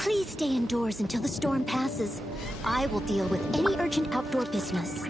Please stay indoors until the storm passes. I will deal with any urgent outdoor business.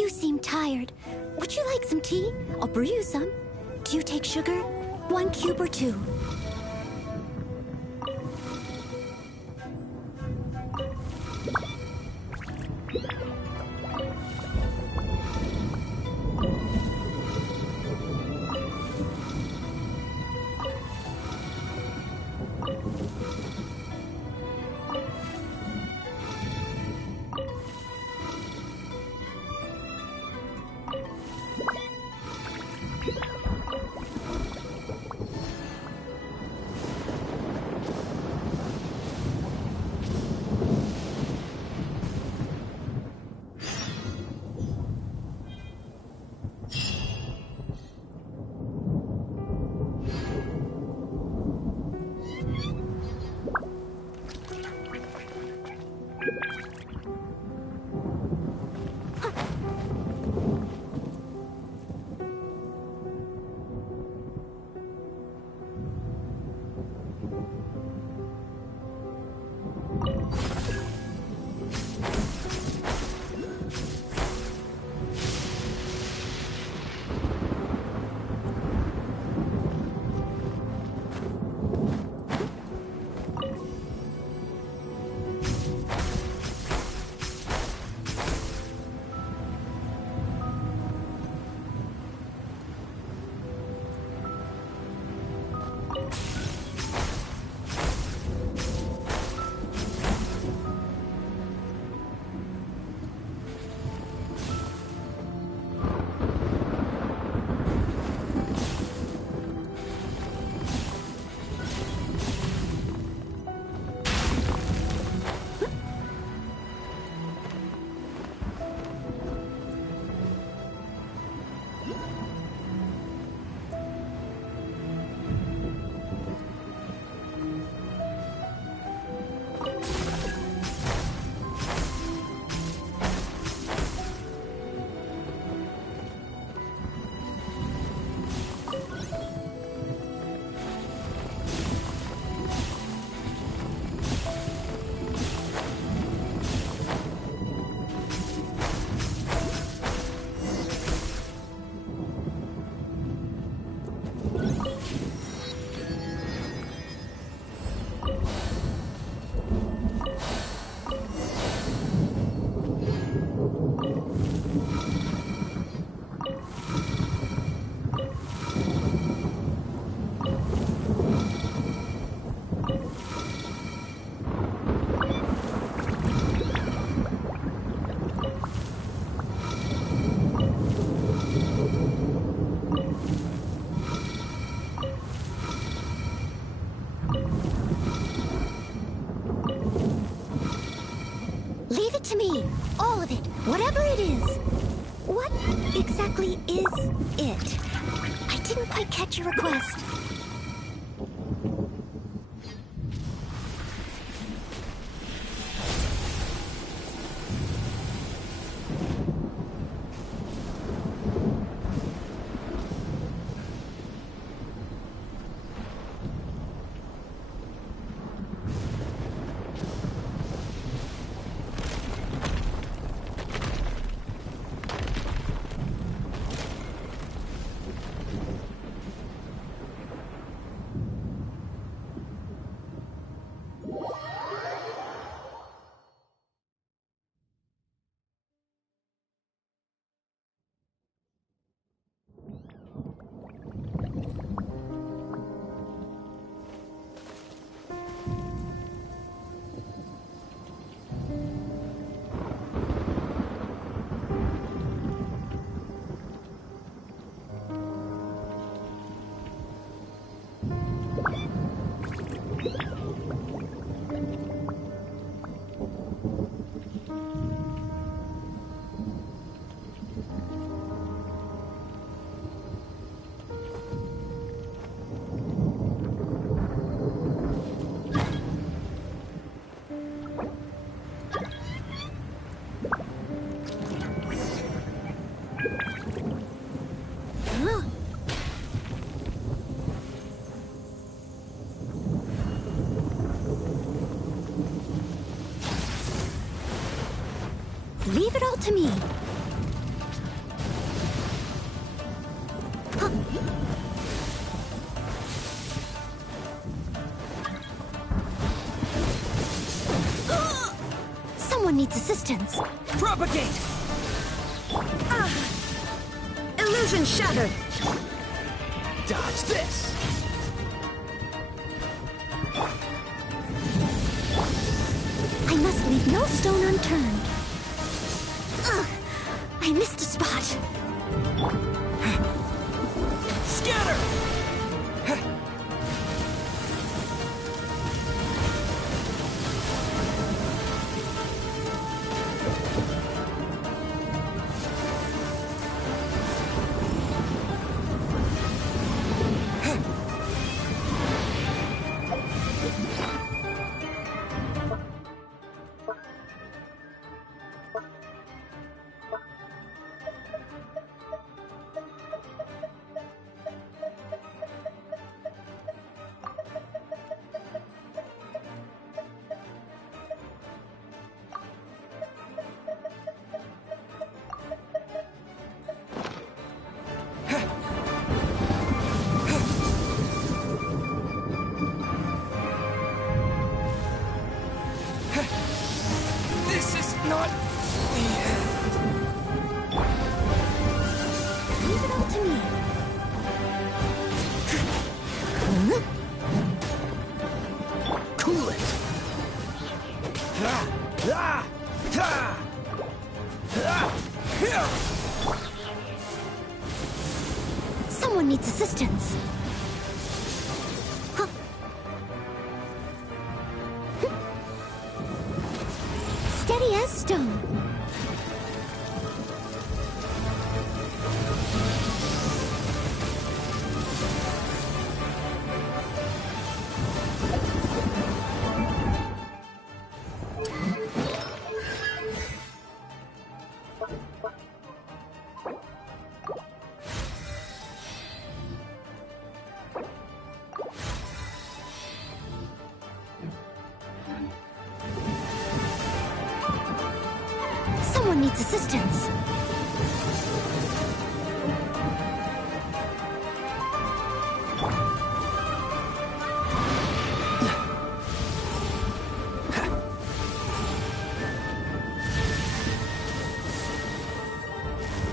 You seem tired. Would you like some tea? I'll brew you some. Do you take sugar? 1 cube or 2? Leave it to me. All of it. Whatever it is. What exactly is it? I didn't quite catch your request. Leave it all to me. needs assistance. Propagate! Illusion shattered! Dodge this! I must leave no stone unturned. Ugh, I missed a spot. Scatter! This is not the end. Leave it all to me. Cool it! Someone needs assistance. Huh. Steady as stone. Someone needs assistance.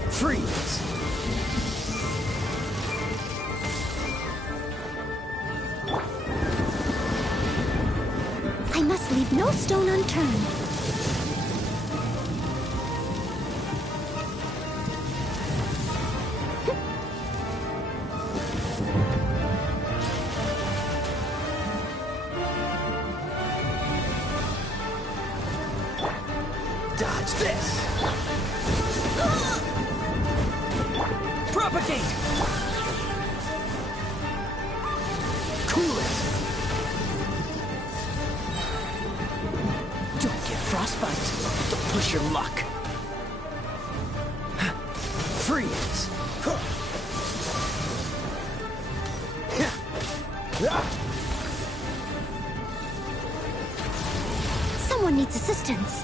Freeze! I must leave no stone unturned. Dodge this! Propagate! Cool it! Don't get frostbite. Don't push your luck. Freeze! Someone needs assistance.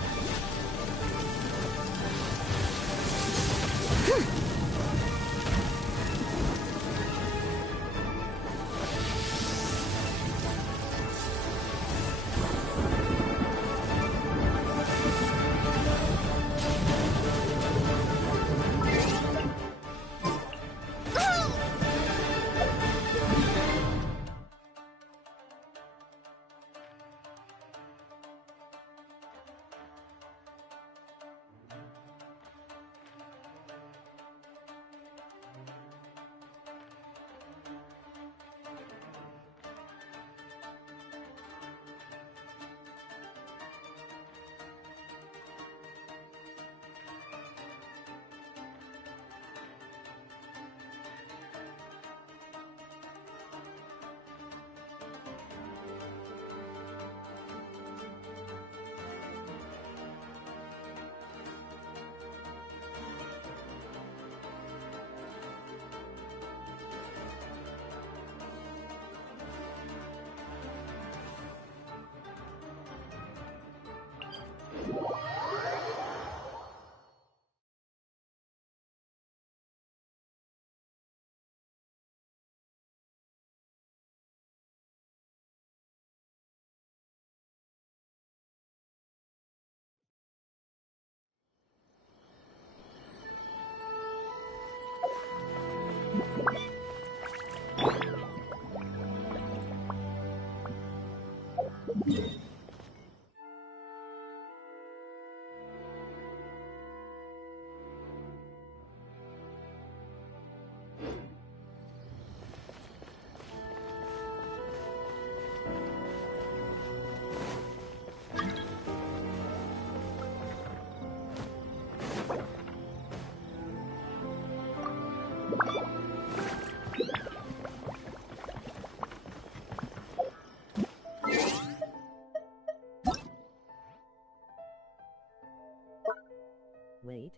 Wait.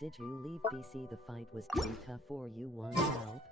Did you leave BC? The fight was too tough or you want help?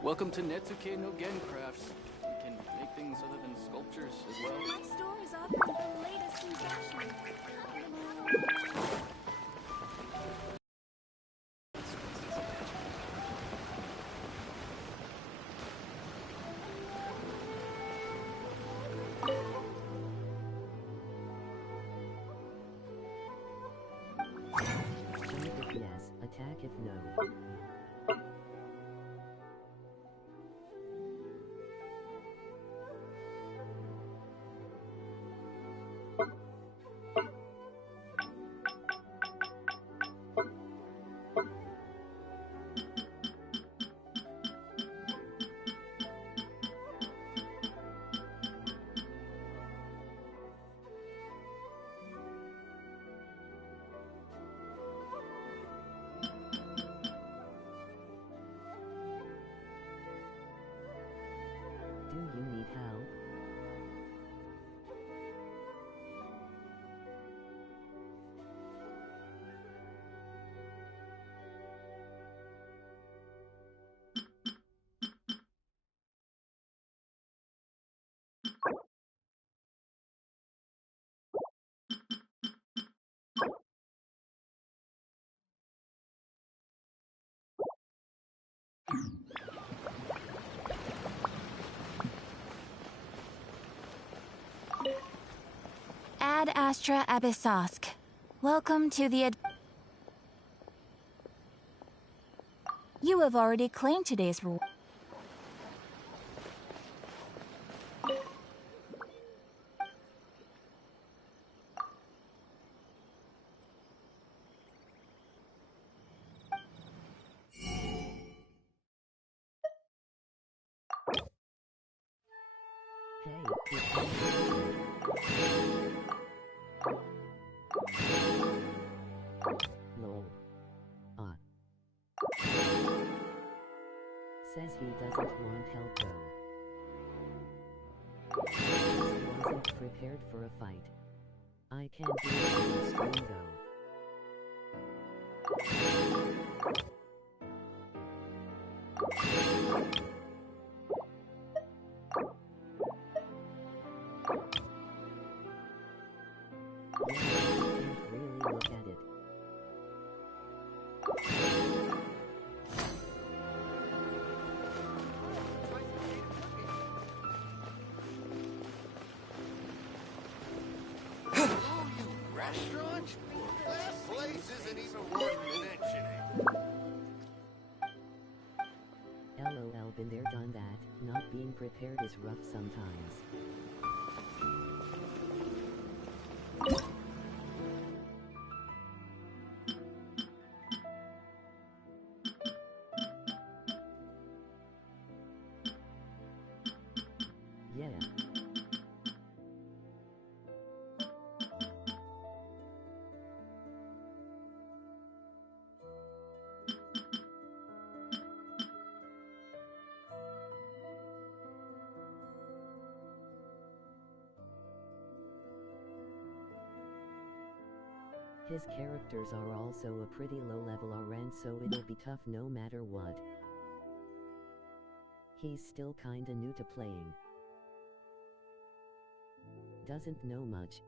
Welcome to Netsuke no Gen Crafts. We can make things other than sculptures as well. My store is offering the latest in fashion. Jump if yes, attack if no. Do you need help? Ad Astra Abyssosk. Welcome to the You have already claimed today's reward. Hey, lol. Says he doesn't want help though. He wasn't prepared for a fight. I can't do it on the screen though. Yeah, I can't really look at it. Restaurant? This place isn't even worth mentioning. LOL, been there, done that. Not being prepared is rough sometimes. Yeah. His characters are also a pretty low level RN, so it'll be tough no matter what. He's still kinda new to playing. Doesn't know much.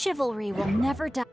Chivalry will never die.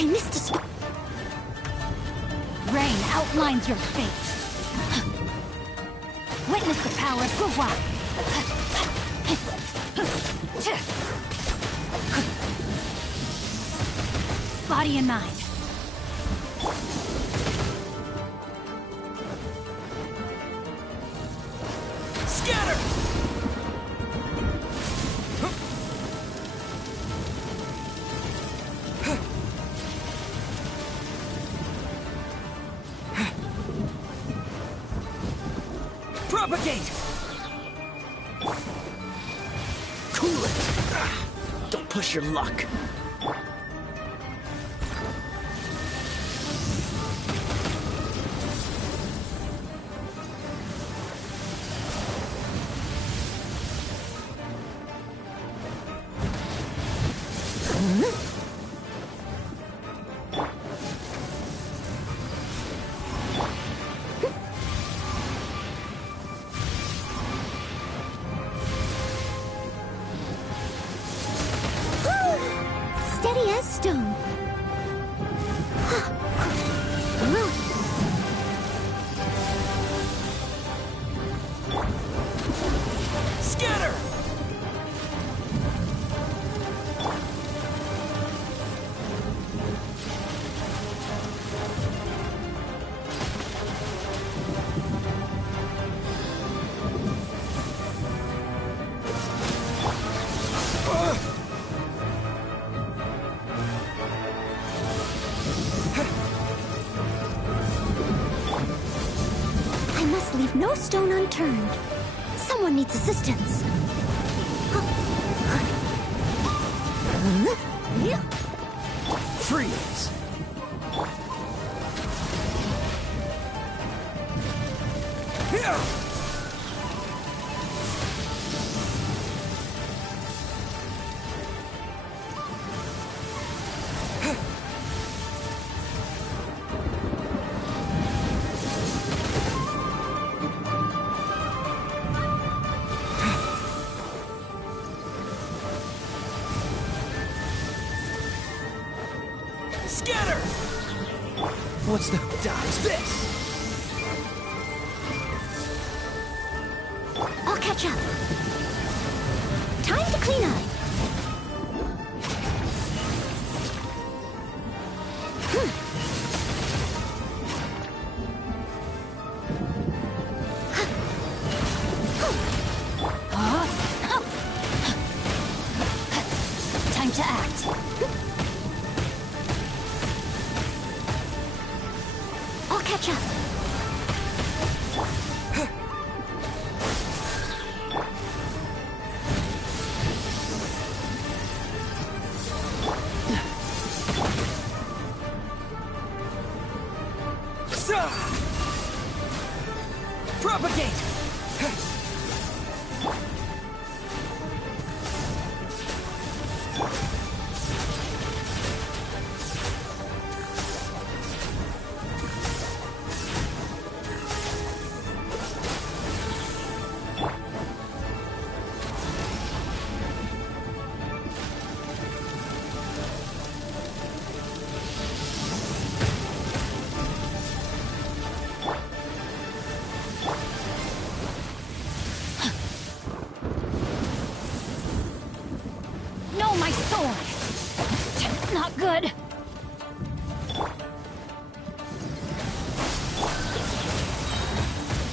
I missed a spot. Rain outlines your fate. Witness the power of Guwa. Body and mind. Scatter! Propagate! Cool it! Don't push your luck. Steady as stone. Scatter! I must leave no stone unturned. Someone needs assistance. Freeze! Scatter! What's the dodge this? I'll catch up. Time to clean up. Time to act. I'll catch up. Propagate!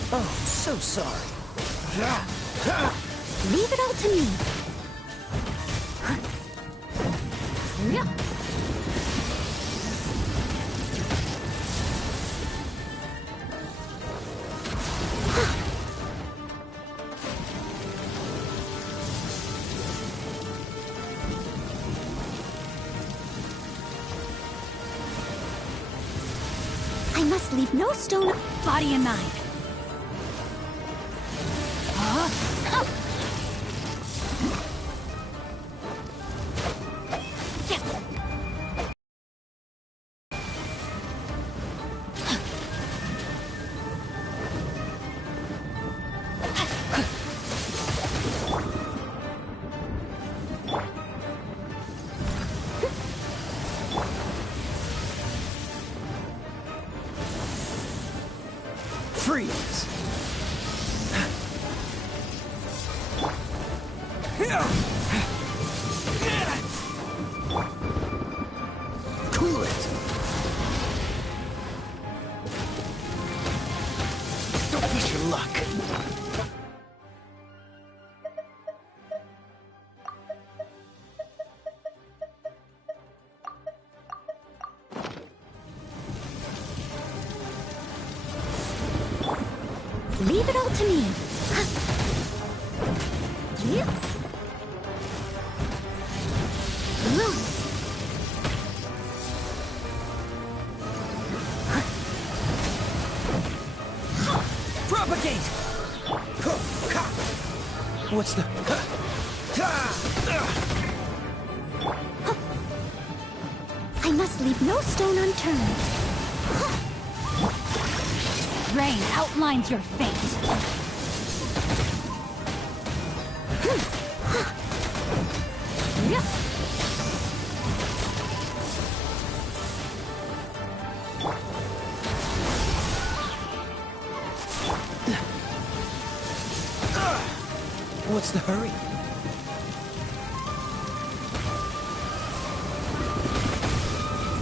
Oh, so sorry. Leave it all to me. I must leave no stone. Body and mind. Freeze! Cool it! Don't push your luck. Leave it all to me. Yeah. Propagate! What's the... I must leave no stone unturned. Rain outlines your fate. What's the hurry?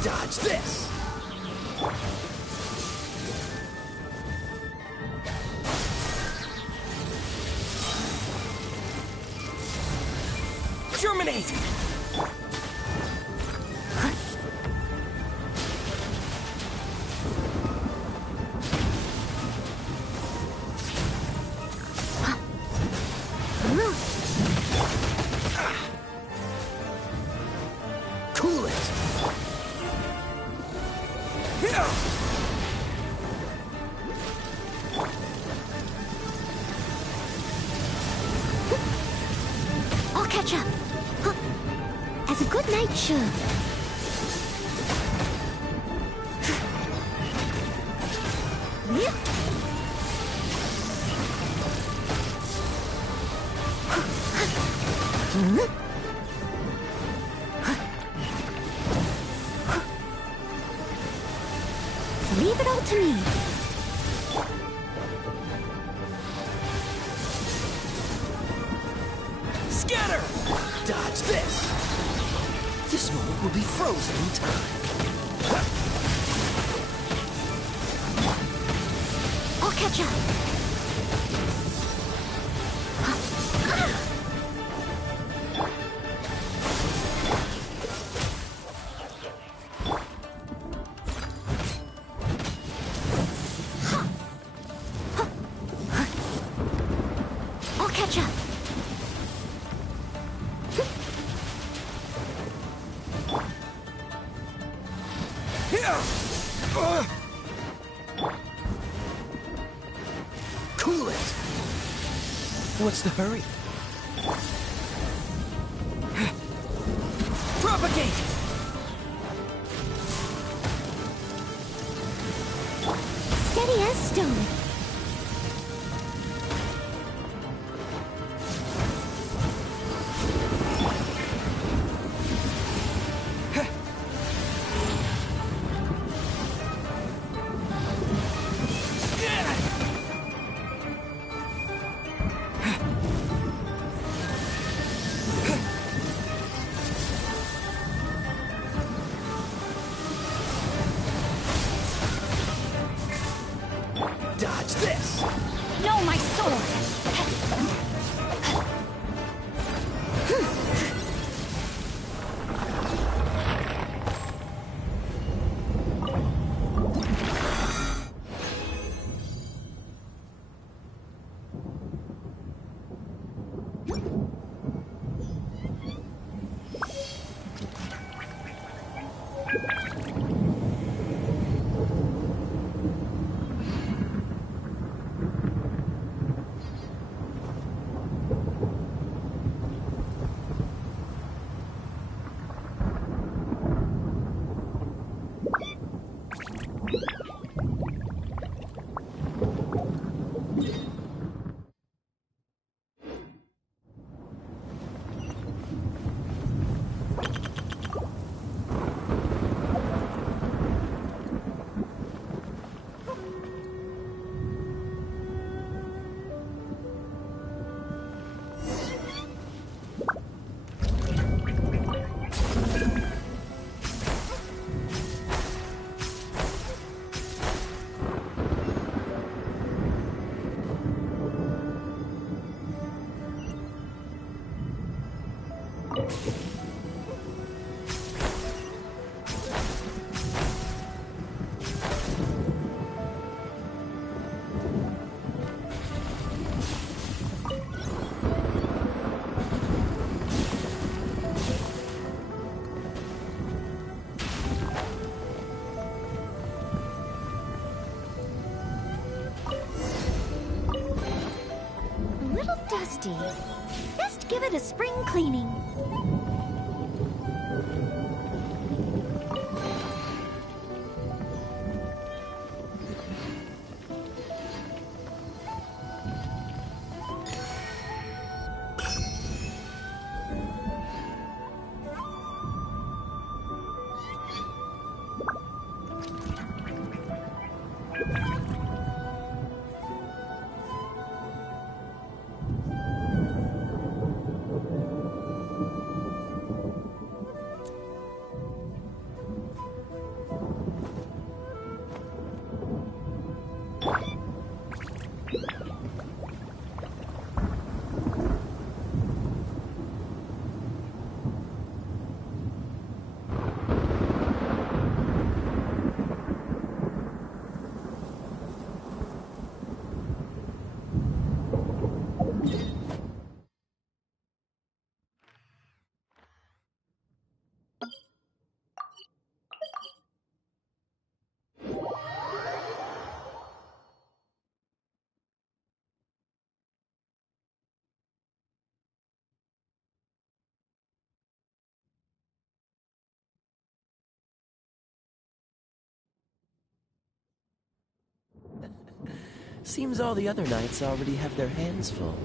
Dodge this! Germinate! Cool it! I'll catch up. As a good knight should. Leave it all to me. Scatter! Dodge this! This moment will be frozen in time. I'll catch up. I'll catch up. Cool it! What's the hurry? Propagate! Steady as stone. Dodge little dusty. Best give it a spring cleaning. Seems all the other knights already have their hands full.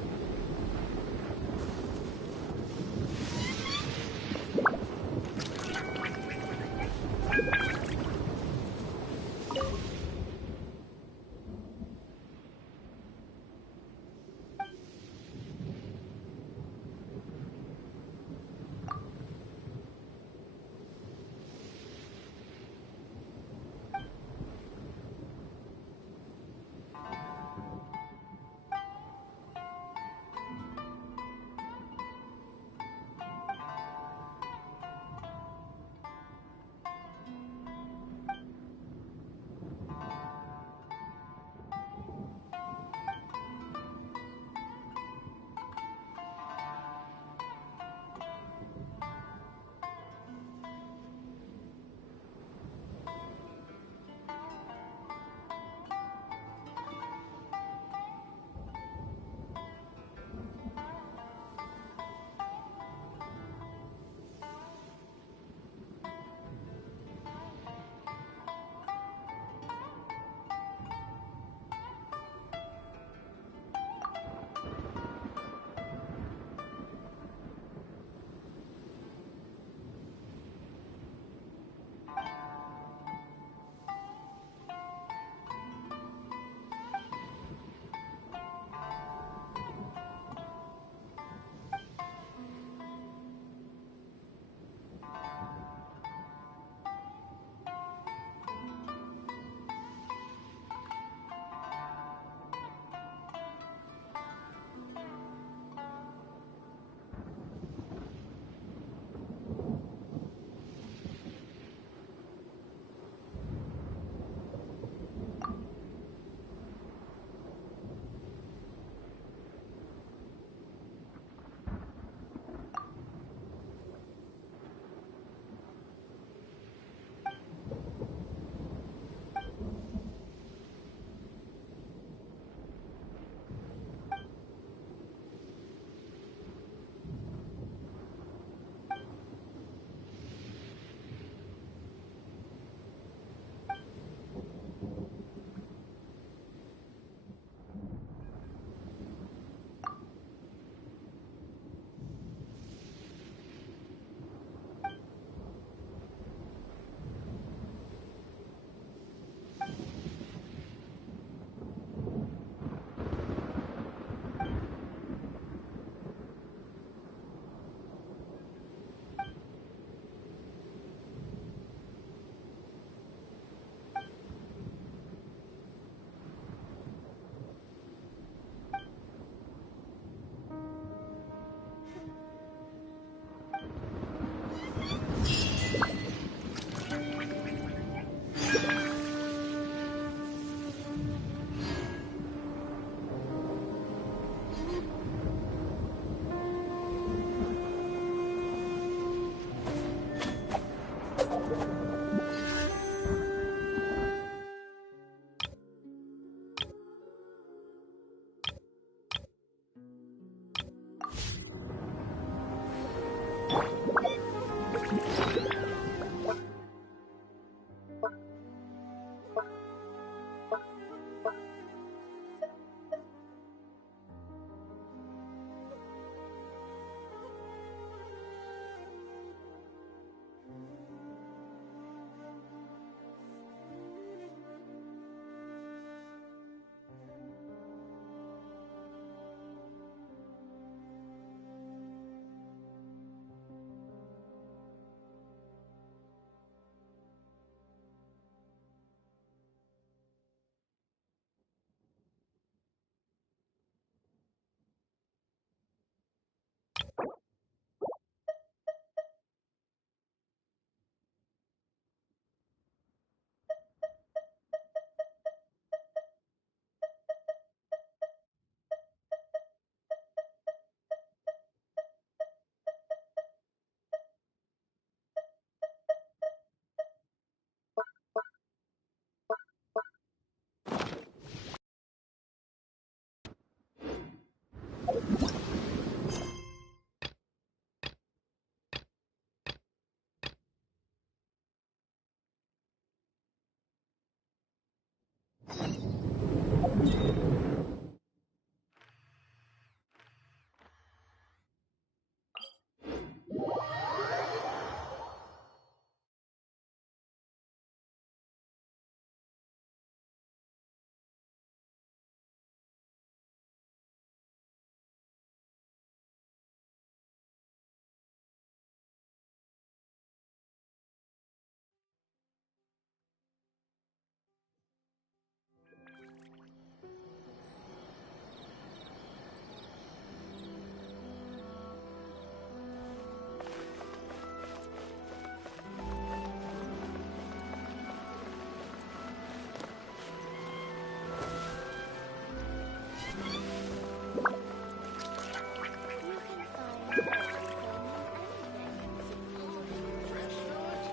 Restaurant?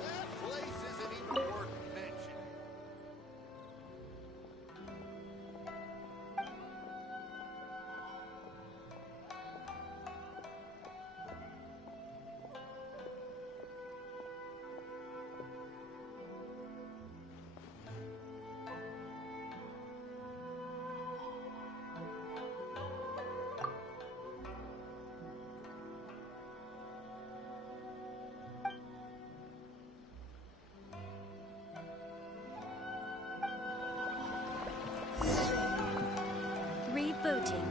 That place isn't even worth mentioning. Rebooting.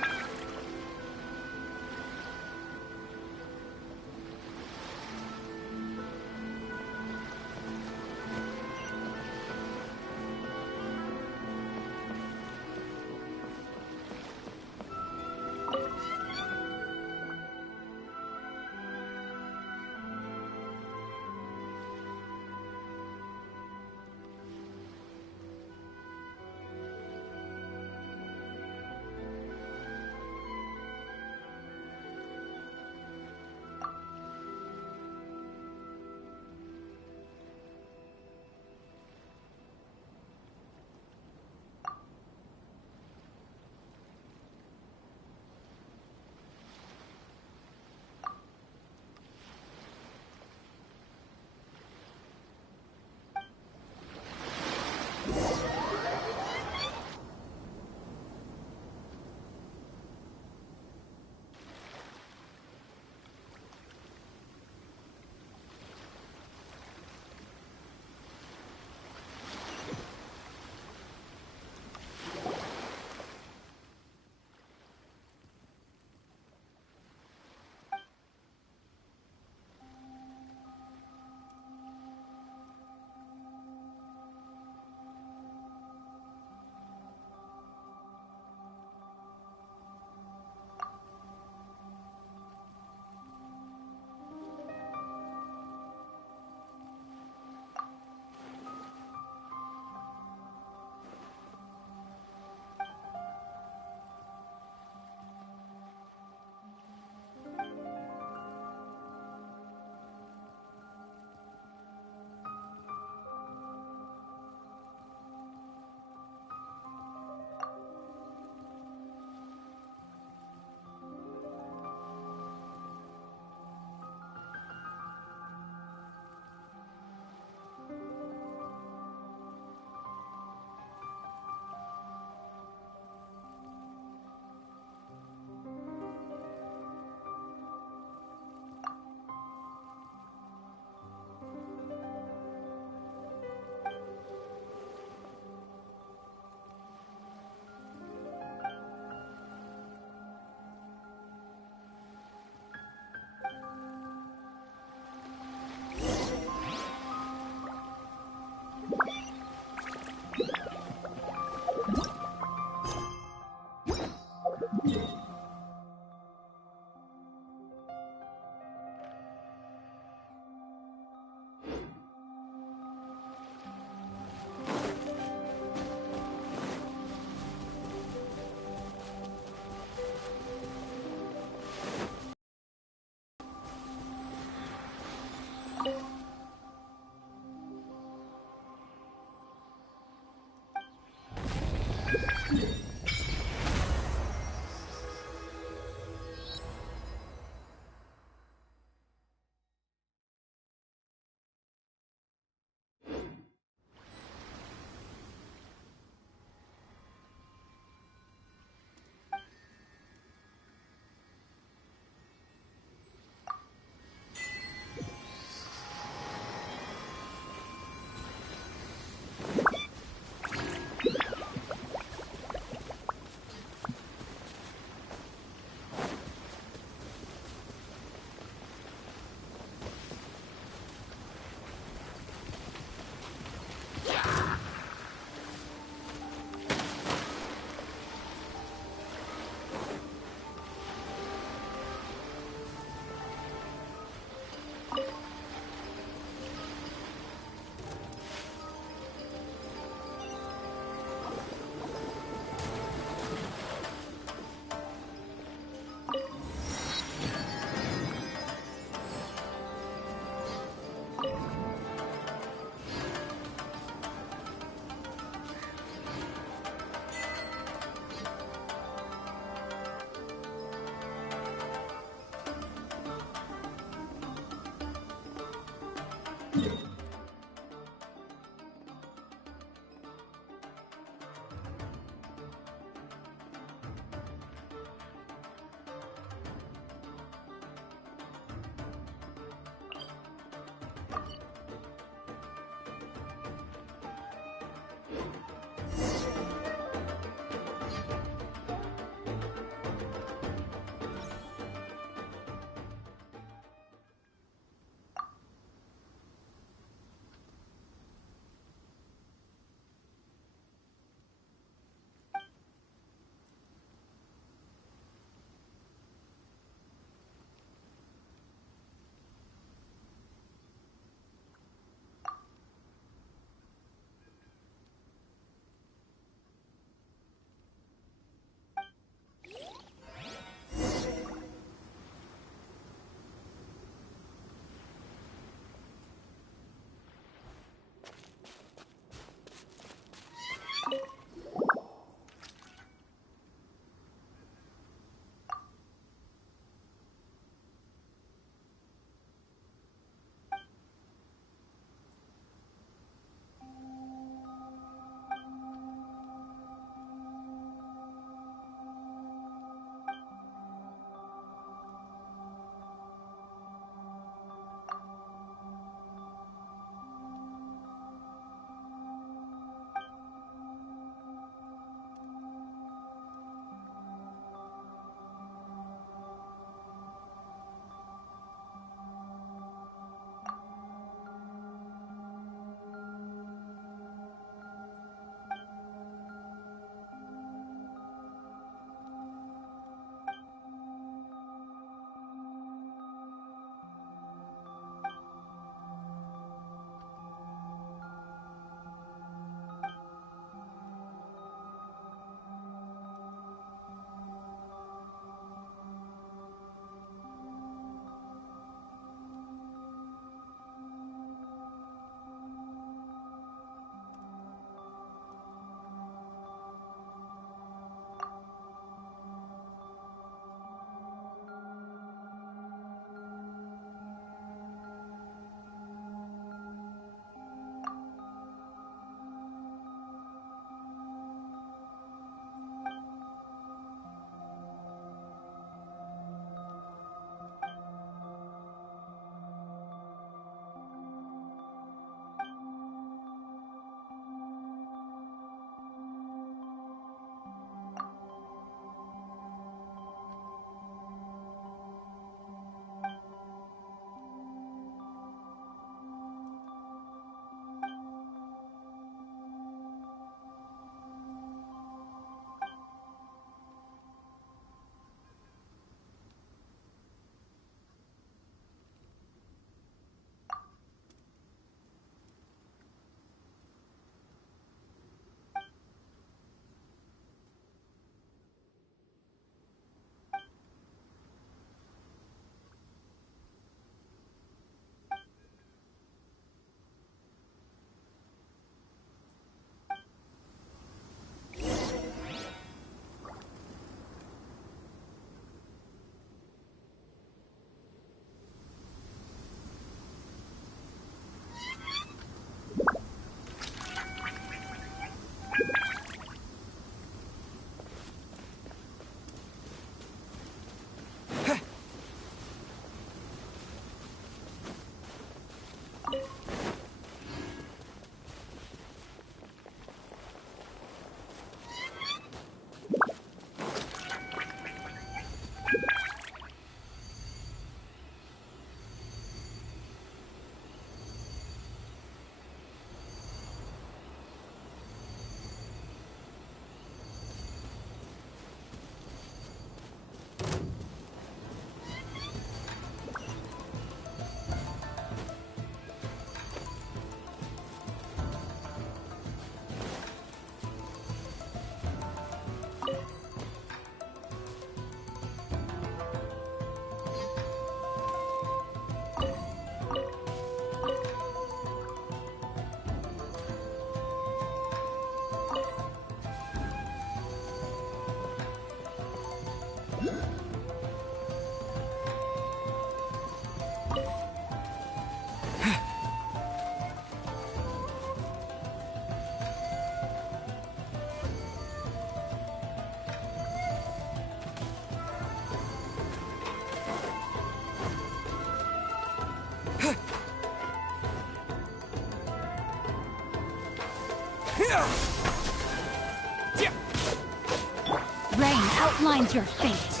Rain outlines your fate.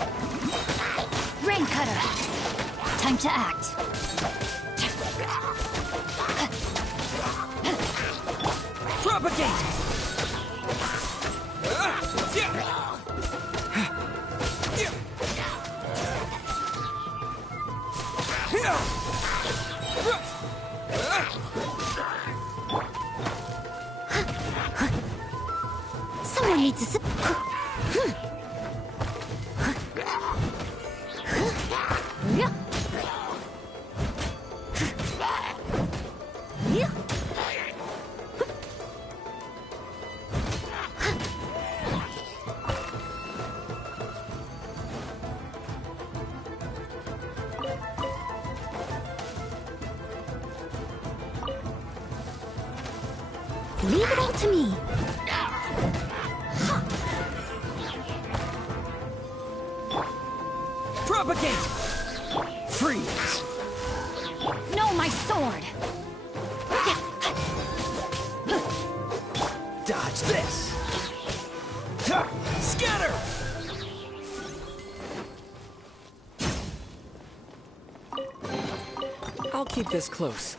Rain Cutter. Time to act. Propagate! Someone needs a Leave it all to me. Propagate! Freeze! No, my sword! Dodge this! Scatter! I'll keep this close.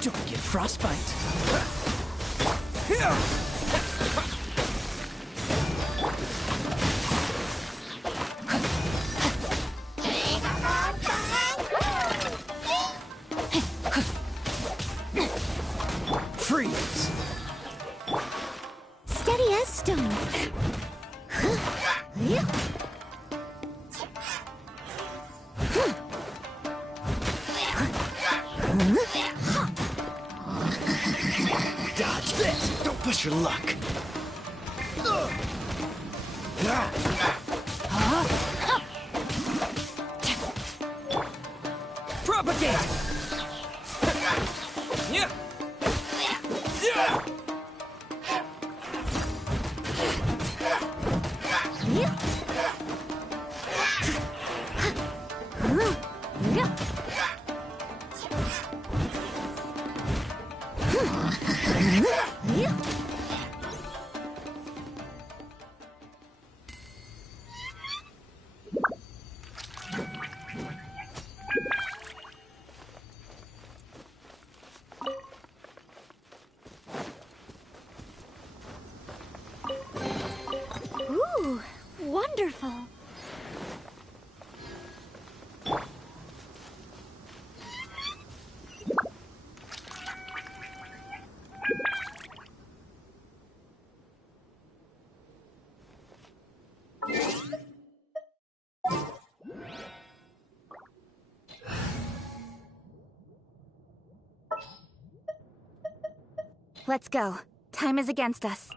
Don't get frostbite. Freeze. Steady as stone. Dodge this. Don't push your luck. Propagate. Yeah. Ooh, wonderful. Let's go. Time is against us.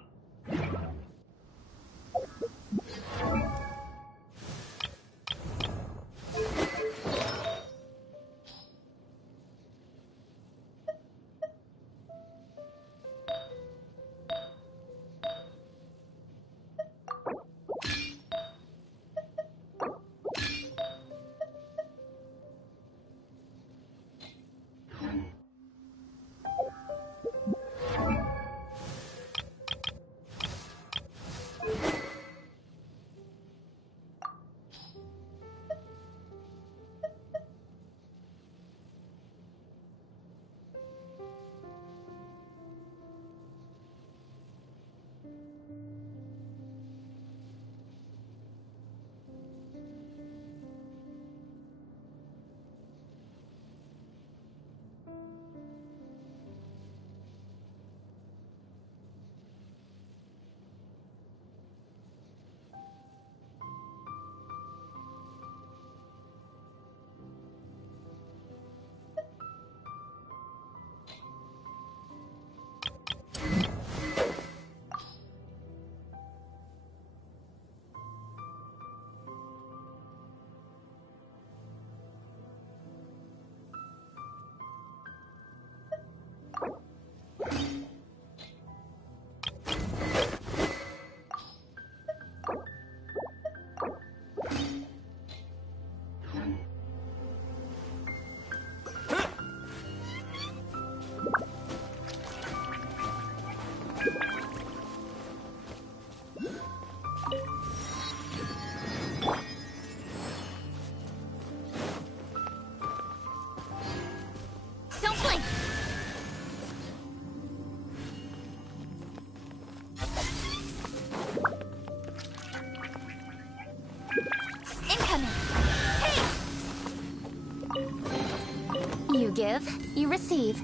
give, you receive.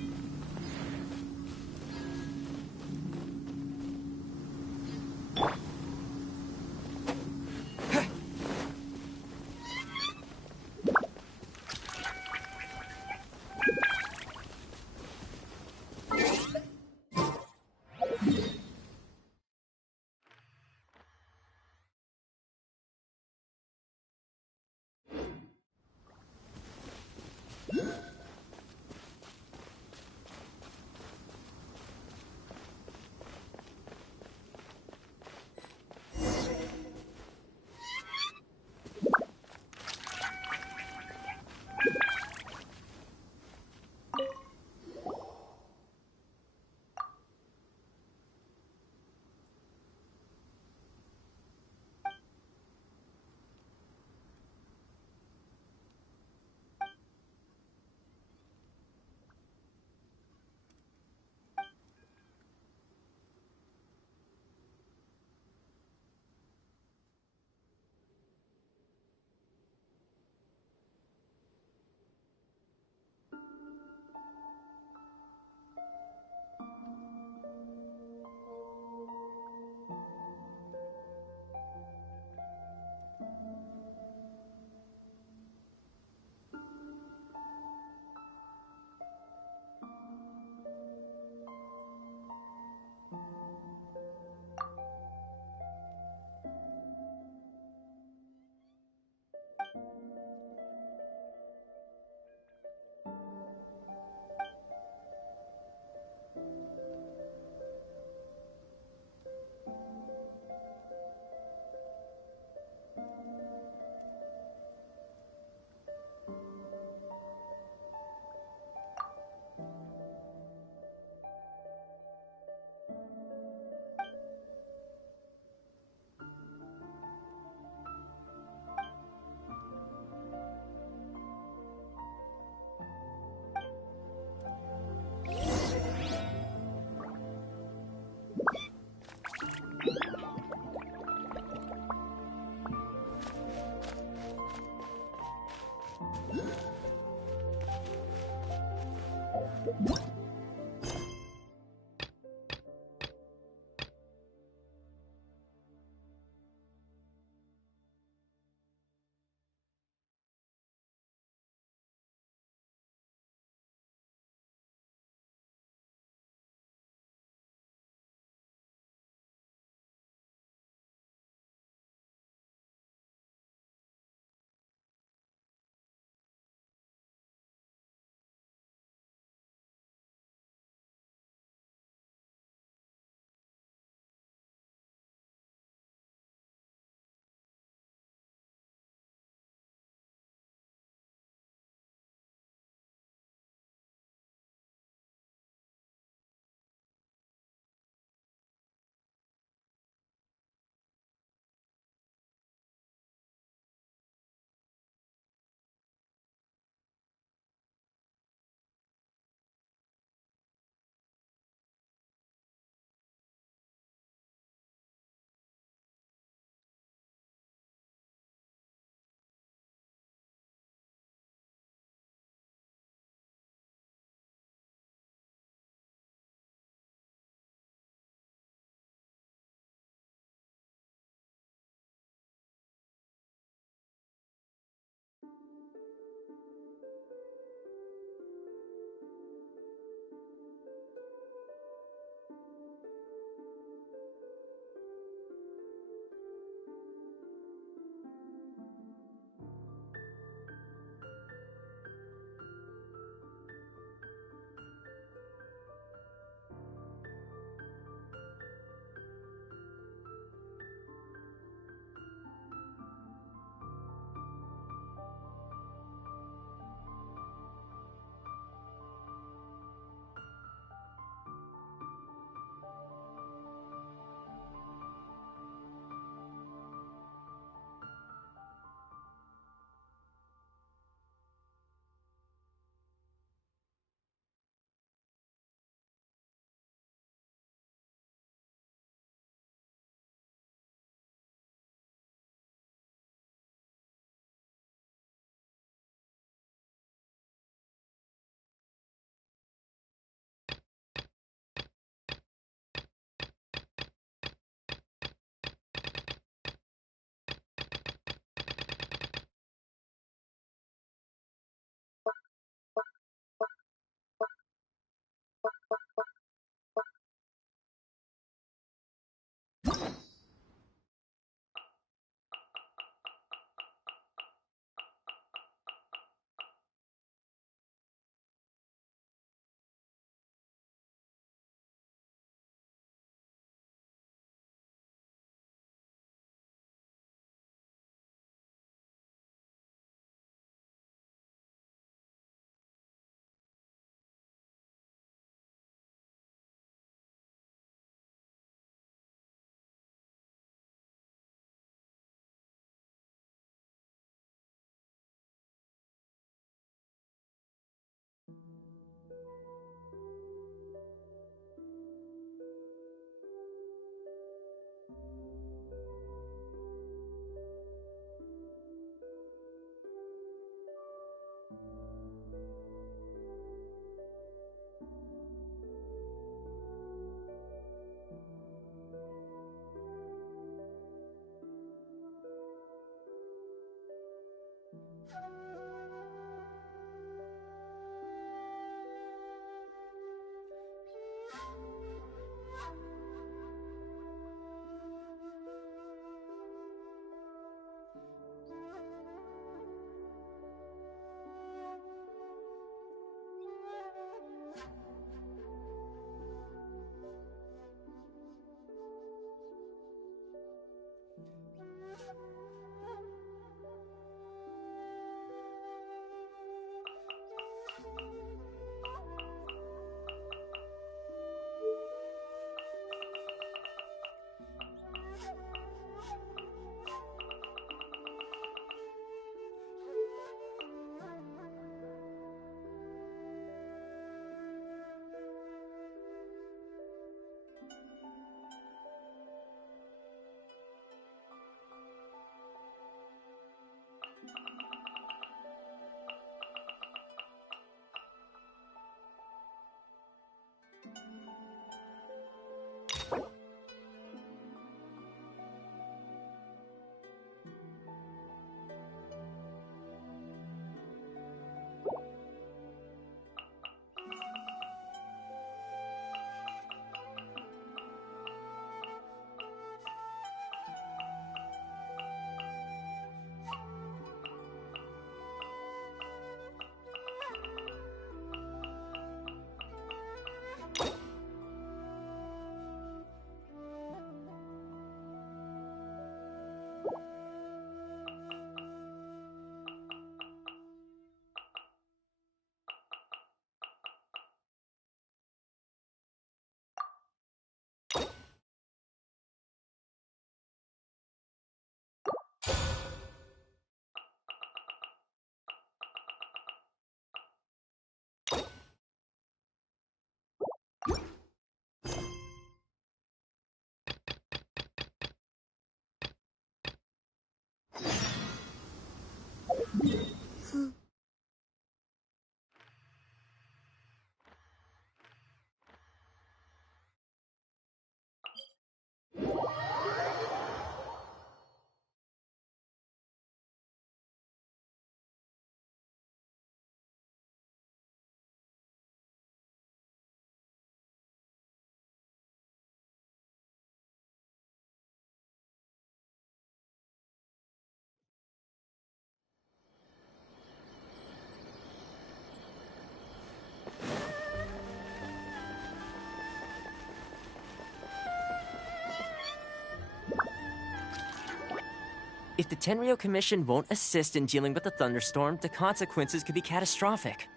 If the Tenryo Commission won't assist in dealing with the thunderstorm, the consequences could be catastrophic.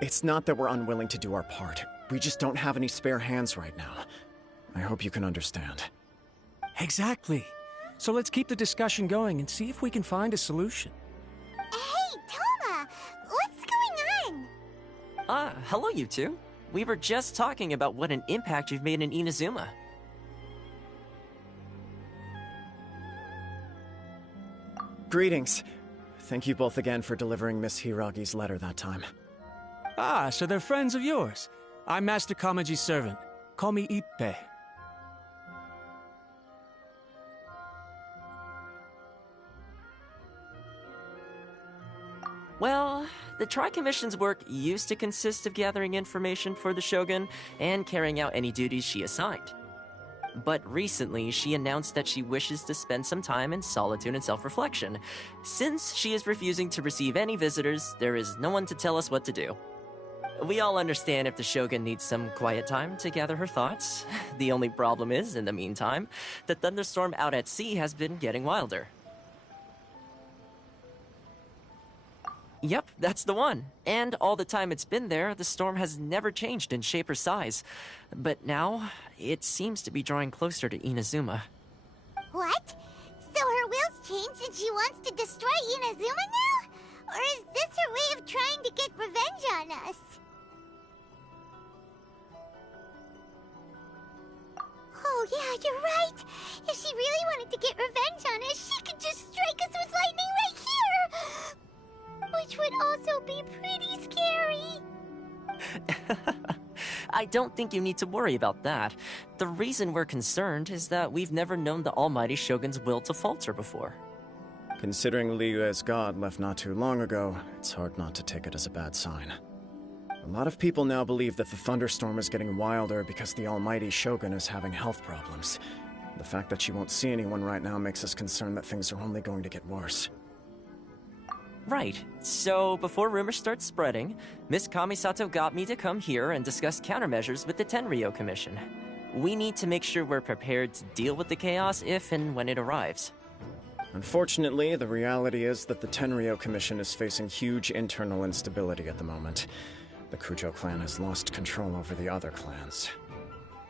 It's not that we're unwilling to do our part. We just don't have any spare hands right now. I hope you can understand. Exactly. So let's keep the discussion going and see if we can find a solution. Hey, Toma! What's going on? Hello you two. We were just talking about what an impact you've made in Inazuma. Greetings. Thank you both again for delivering Miss Hiragi's letter that time. Ah, so they're friends of yours. I'm Master Kamaji's servant. Call me Ippe. Well, the Tri-Commission's work used to consist of gathering information for the Shogun and carrying out any duties she assigned. But recently, she announced that she wishes to spend some time in solitude and self-reflection. Since she is refusing to receive any visitors, there is no one to tell us what to do. We all understand if the Shogun needs some quiet time to gather her thoughts. The only problem is, in the meantime, the thunderstorm out at sea has been getting wilder. Yep, that's the one. And all the time it's been there, the storm has never changed in shape or size. But now, it seems to be drawing closer to Inazuma. What? So her will's changed and she wants to destroy Inazuma now? Or is this her way of trying to get revenge on us? Oh yeah, you're right! If she really wanted to get revenge on us, she could just strike us with lightning right here! Which would also be pretty scary. I don't think you need to worry about that. The reason we're concerned is that we've never known the Almighty Shogun's will to falter before. Considering Liyue's god left not too long ago, it's hard not to take it as a bad sign. A lot of people now believe that the thunderstorm is getting wilder because the almighty Shogun is having health problems. The fact that she won't see anyone right now makes us concerned that things are only going to get worse. Right. So, before rumors start spreading, Miss Kamisato got me to come here and discuss countermeasures with the Tenryou Commission. We need to make sure we're prepared to deal with the chaos if and when it arrives. Unfortunately, the reality is that the Tenryou Commission is facing huge internal instability at the moment. The Kujo clan has lost control over the other clans.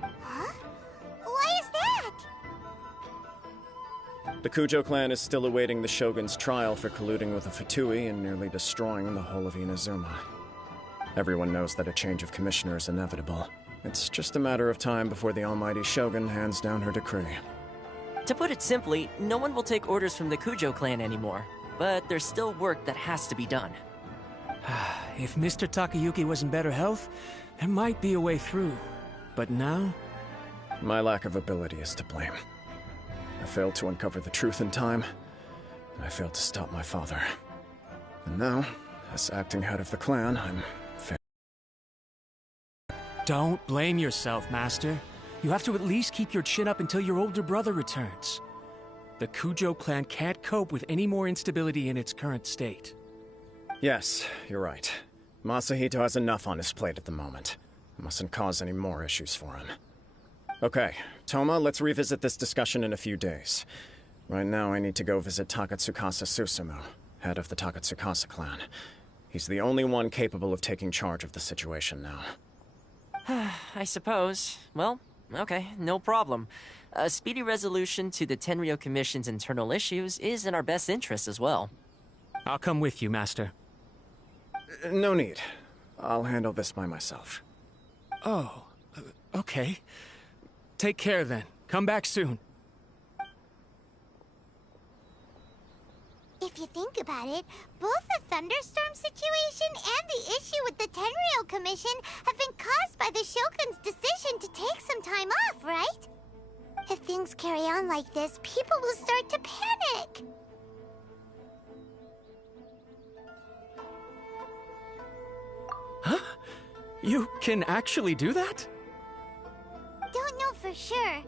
Huh? Why is that? The Kujo clan is still awaiting the Shogun's trial for colluding with the Fatui and nearly destroying the whole of Inazuma. Everyone knows that a change of commissioner is inevitable. It's just a matter of time before the almighty Shogun hands down her decree. To put it simply, no one will take orders from the Kujo clan anymore. But there's still work that has to be done. If Mr. Takayuki was in better health, there might be a way through. But now? My lack of ability is to blame. I failed to uncover the truth in time, and I failed to stop my father. And now, as acting head of the clan, I'm Don't blame yourself, Master. You have to at least keep your chin up until your older brother returns. The Kujo clan can't cope with any more instability in its current state. Yes, you're right. Masahito has enough on his plate at the moment. I mustn't cause any more issues for him. Okay, Toma, let's revisit this discussion in a few days. Right now, I need to go visit Takatsukasa Susumu, head of the Takatsukasa clan. He's the only one capable of taking charge of the situation now. I suppose. Well, okay, no problem. A speedy resolution to the Tenryou Commission's internal issues is in our best interest as well. I'll come with you, Master. No need. I'll handle this by myself. Oh, okay. Take care then. Come back soon. If you think about it, both the thunderstorm situation and the issue with the Tenryou Commission have been caused by the Shogun's decision to take some time off, right? If things carry on like this, people will start to panic. Huh? You can actually do that? Don't know for sure,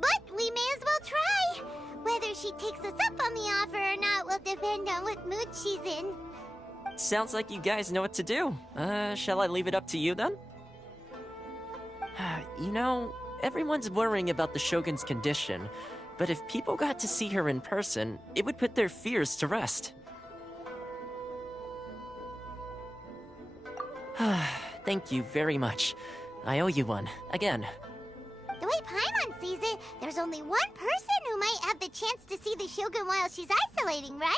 but we may as well try. Whether she takes us up on the offer or not will depend on what mood she's in. Sounds like you guys know what to do. Shall I leave it up to you then? You know, everyone's worrying about the Shogun's condition, but if people got to see her in person, it would put their fears to rest. Thank you very much. I owe you one, again. The way Paimon sees it, there's only one person who might have the chance to see the Shogun while she's isolating, right?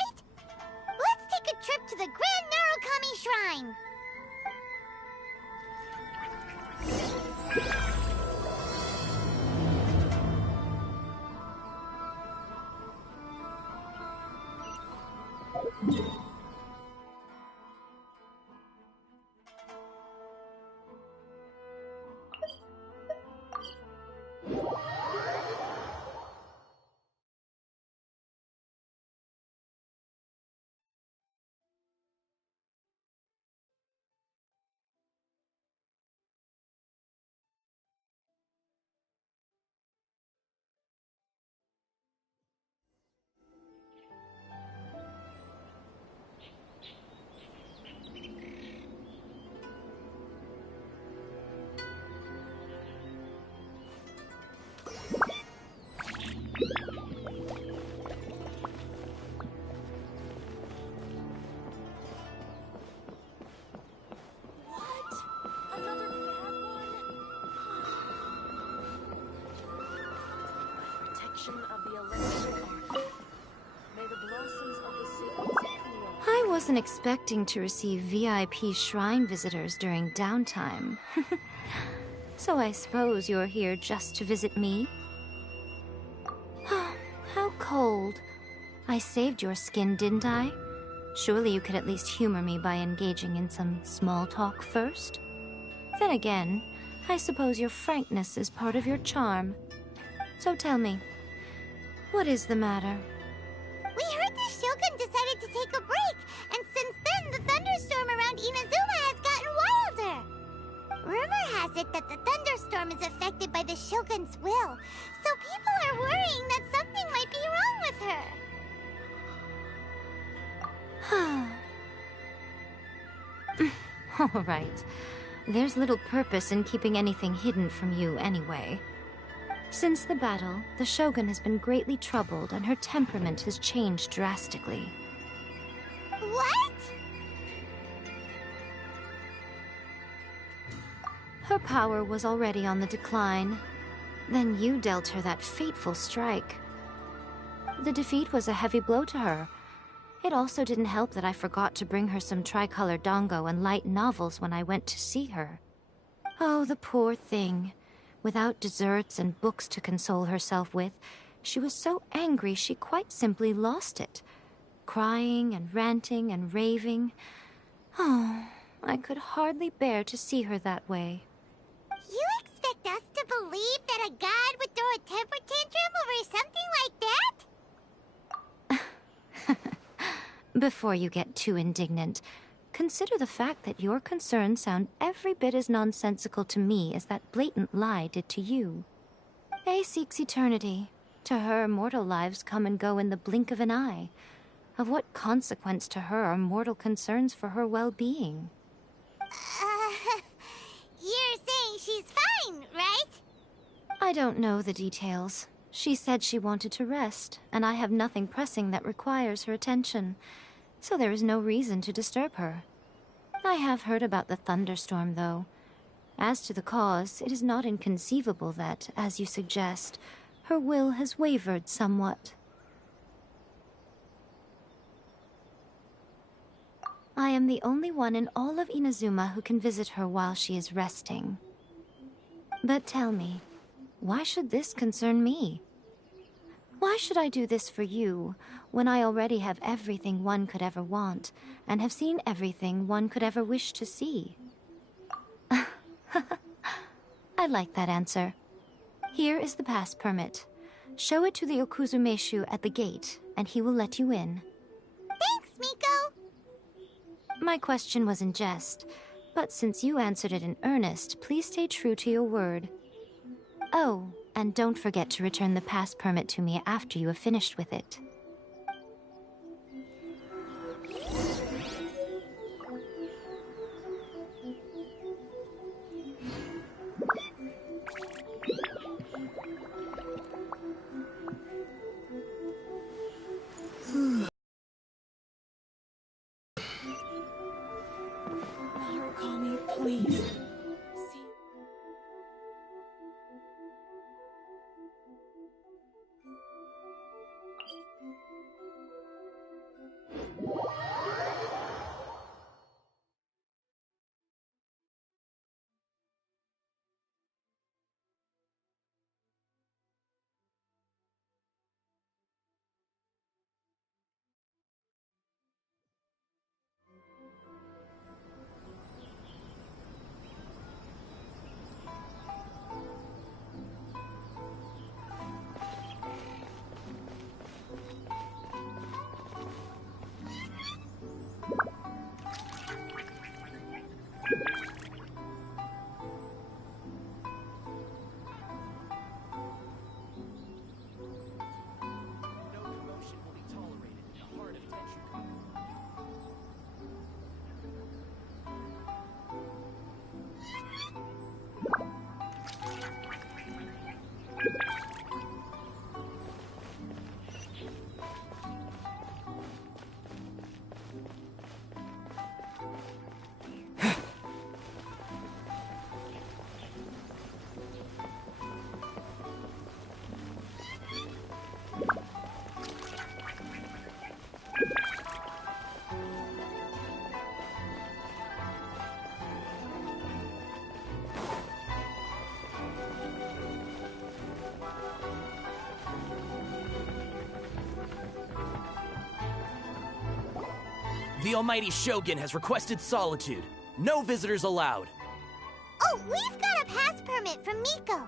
Let's take a trip to the Grand Narukami Shrine! I wasn't expecting to receive VIP shrine visitors during downtime. So I suppose you're here just to visit me? How cold. I saved your skin, didn't I? Surely you could at least humor me by engaging in some small talk first? Then again, I suppose your frankness is part of your charm. So tell me, what is the matter? We heard the Shogun decided to take a break, and since then the thunderstorm around Inazuma has gotten wilder. rumor has it that the thunderstorm is affected by the Shogun's will, so people are worrying that something might be wrong with her. All right. There's little purpose in keeping anything hidden from you anyway. Since the battle, the Shogun has been greatly troubled and her temperament has changed drastically. What? Her power was already on the decline. Then you dealt her that fateful strike. The defeat was a heavy blow to her. It also didn't help that I forgot to bring her some tricolor dango and light novels when I went to see her. Oh, the poor thing. Without desserts and books to console herself with, she was so angry she quite simply lost it. Crying and ranting and raving. Oh, I could hardly bear to see her that way. You expect us to believe that a god would throw a temper tantrum over something like that? Before you get too indignant, consider the fact that your concerns sound every bit as nonsensical to me as that blatant lie did to you. A seeks eternity. To her, mortal lives come and go in the blink of an eye. Of what consequence to her are mortal concerns for her well-being? You're saying she's fine, right? I don't know the details. She said she wanted to rest, and I have nothing pressing that requires her attention, so there is no reason to disturb her. I have heard about the thunderstorm, though. As to the cause, it is not inconceivable that, as you suggest, her will has wavered somewhat. I am the only one in all of Inazuma who can visit her while she is resting. But tell me, why should this concern me? Why should I do this for you, when I already have everything one could ever want, and have seen everything one could ever wish to see? I like that answer. Here is the pass permit. Show it to the Okuzumeshu at the gate, and he will let you in. Thanks, Miko! My question was in jest, but since you answered it in earnest, please stay true to your word. Oh, and don't forget to return the pass permit to me after you have finished with it. Narukami, please. The almighty Shogun has requested solitude. No visitors allowed. Oh, we've got a pass permit from Miko.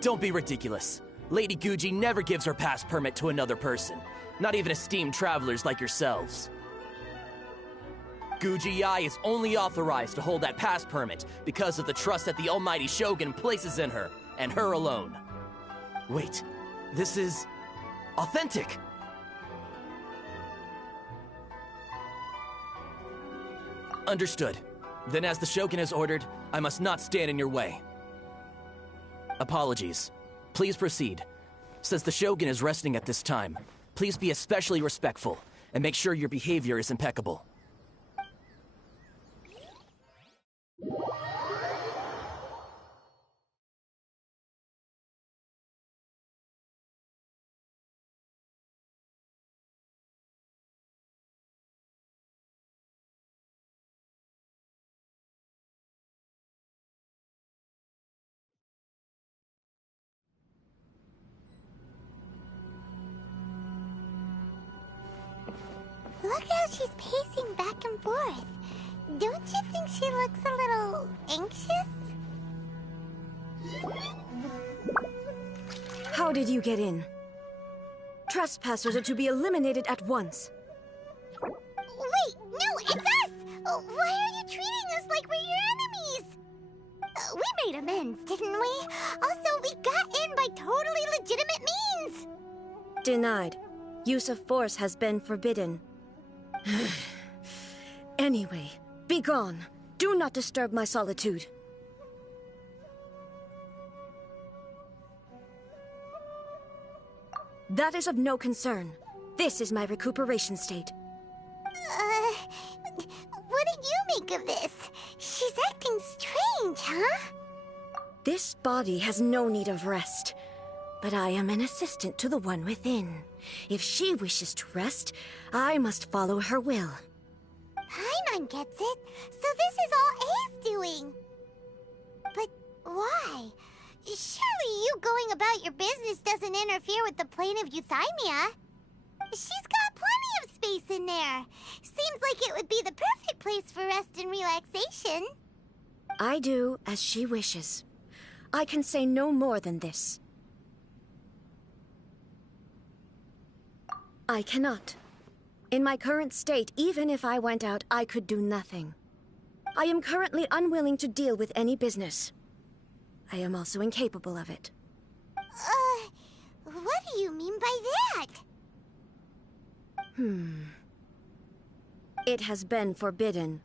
Don't be ridiculous. Lady Guji never gives her pass permit to another person. Not even esteemed travelers like yourselves. Guji is only authorized to hold that pass permit because of the trust that the Almighty Shogun places in her, and her alone. Wait, this is... authentic! Understood. Then as the Shogun has ordered, I must not stand in your way. Apologies. Please proceed. Since the Shogun is resting at this time, please be especially respectful, and make sure your behavior is impeccable. Look how she's pacing back and forth. Don't you think she looks a little anxious? How did you get in? Trespassers are to be eliminated at once. Wait, no, it's us! Why are you treating us like we're your enemies? We made amends, didn't we? Also, we got in by totally legitimate means! Denied. Use of force has been forbidden. Anyway, be gone. Do not disturb my solitude. That is of no concern. This is my recuperation state. What do you make of this? She's acting strange, huh? This body has no need of rest. But I am an assistant to the one within. If she wishes to rest, I must follow her will. Paimon gets it. So this is all A's doing. But why? Surely you going about your business doesn't interfere with the plane of Euthymia. She's got plenty of space in there. Seems like it would be the perfect place for rest and relaxation. I do as she wishes. I can say no more than this. I cannot. In my current state, even if I went out, I could do nothing. I am currently unwilling to deal with any business. I am also incapable of it. What do you mean by that? It has been forbidden.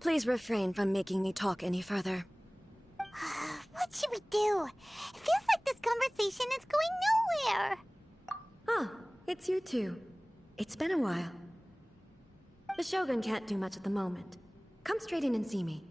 Please refrain from making me talk any further. What should we do? It feels like this conversation is going nowhere. Ah, it's you two. It's been a while. The Shogun can't do much at the moment. Come straight in and see me.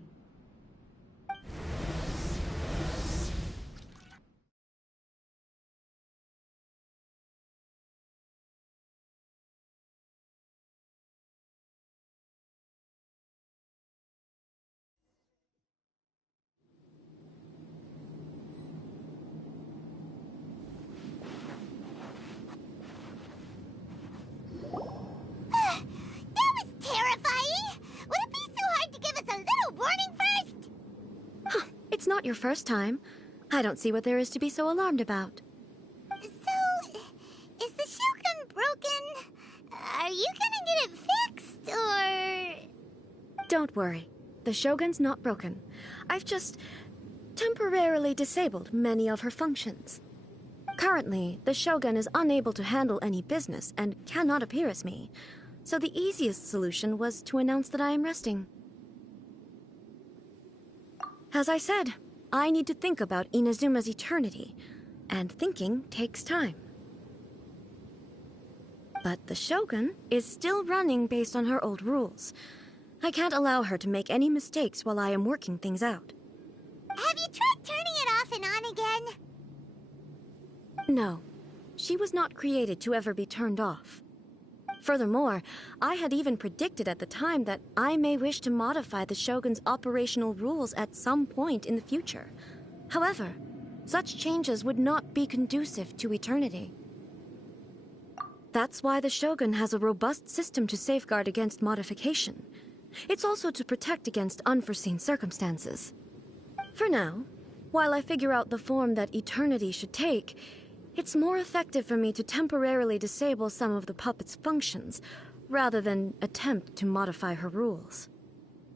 It's not your first time. I don't see what there is to be so alarmed about. So, is the Shogun broken? Are you gonna get it fixed, or...? Don't worry. The Shogun's not broken. I've just temporarily disabled many of her functions. Currently, the Shogun is unable to handle any business and cannot appear as me. So the easiest solution was to announce that I am resting. As I said, I need to think about Inazuma's eternity, and thinking takes time. But the Shogun is still running based on her old rules. I can't allow her to make any mistakes while I am working things out. Have you tried turning it off and on again? No. She was not created to ever be turned off. Furthermore, I had even predicted at the time that I may wish to modify the Shogun's operational rules at some point in the future. However, such changes would not be conducive to eternity. That's why the Shogun has a robust system to safeguard against modification. It's also to protect against unforeseen circumstances. For now, while I figure out the form that eternity should take, it's more effective for me to temporarily disable some of the puppet's functions, rather than attempt to modify her rules.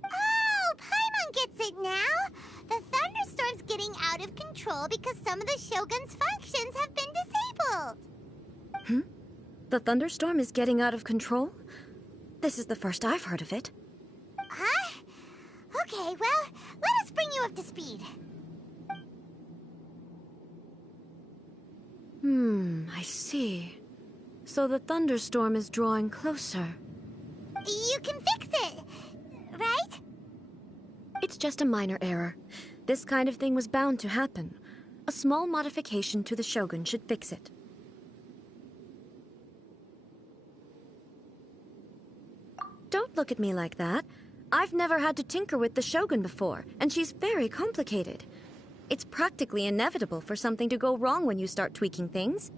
Oh, Paimon gets it now! The thunderstorm's getting out of control because some of the Shogun's functions have been disabled. The thunderstorm is getting out of control? This is the first I've heard of it. Huh? Okay, well, let us bring you up to speed. I see. So the thunderstorm is drawing closer. You can fix it, right? It's just a minor error. This kind of thing was bound to happen. A small modification to the Shogun should fix it. Don't look at me like that. I've never had to tinker with the Shogun before, and she's very complicated. It's practically inevitable for something to go wrong when you start tweaking things.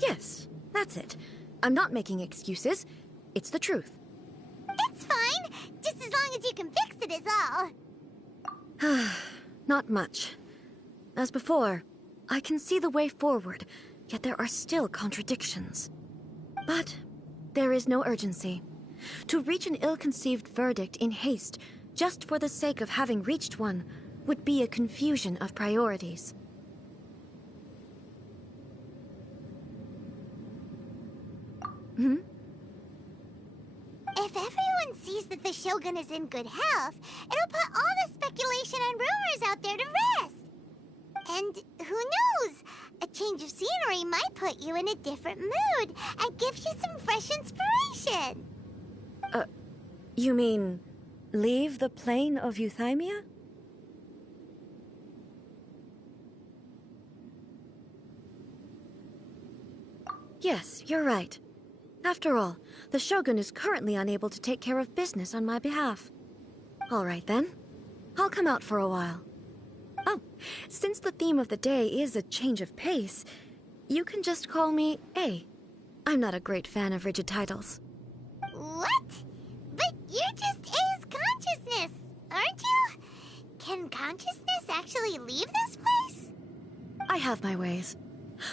Yes, that's it. I'm not making excuses. It's the truth. It's fine, just as long as you can fix it is all. Not much. As before, I can see the way forward, yet there are still contradictions. But there is no urgency. To reach an ill-conceived verdict in haste, just for the sake of having reached one, would be a confusion of priorities. If everyone sees that the Shogun is in good health, it'll put all the speculation and rumors out there to rest. And who knows? A change of scenery might put you in a different mood and give you some fresh inspiration. You mean, leave the plane of euthymia? Yes, you're right. After all, the Shogun is currently unable to take care of business on my behalf. All right then. I'll come out for a while. Oh, since the theme of the day is a change of pace, you can just call me A. I'm not a great fan of rigid titles. What? But you're just A's consciousness, aren't you? Can consciousness actually leave this place? I have my ways.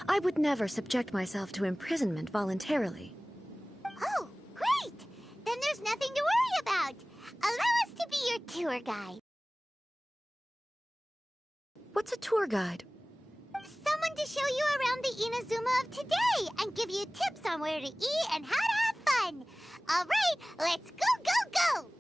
I would never subject myself to imprisonment voluntarily. Oh, great! Then there's nothing to worry about. Allow us to be your tour guide. What's a tour guide? Someone to show you around the Inazuma of today and give you tips on where to eat and how to have fun. All right, let's go, go, go!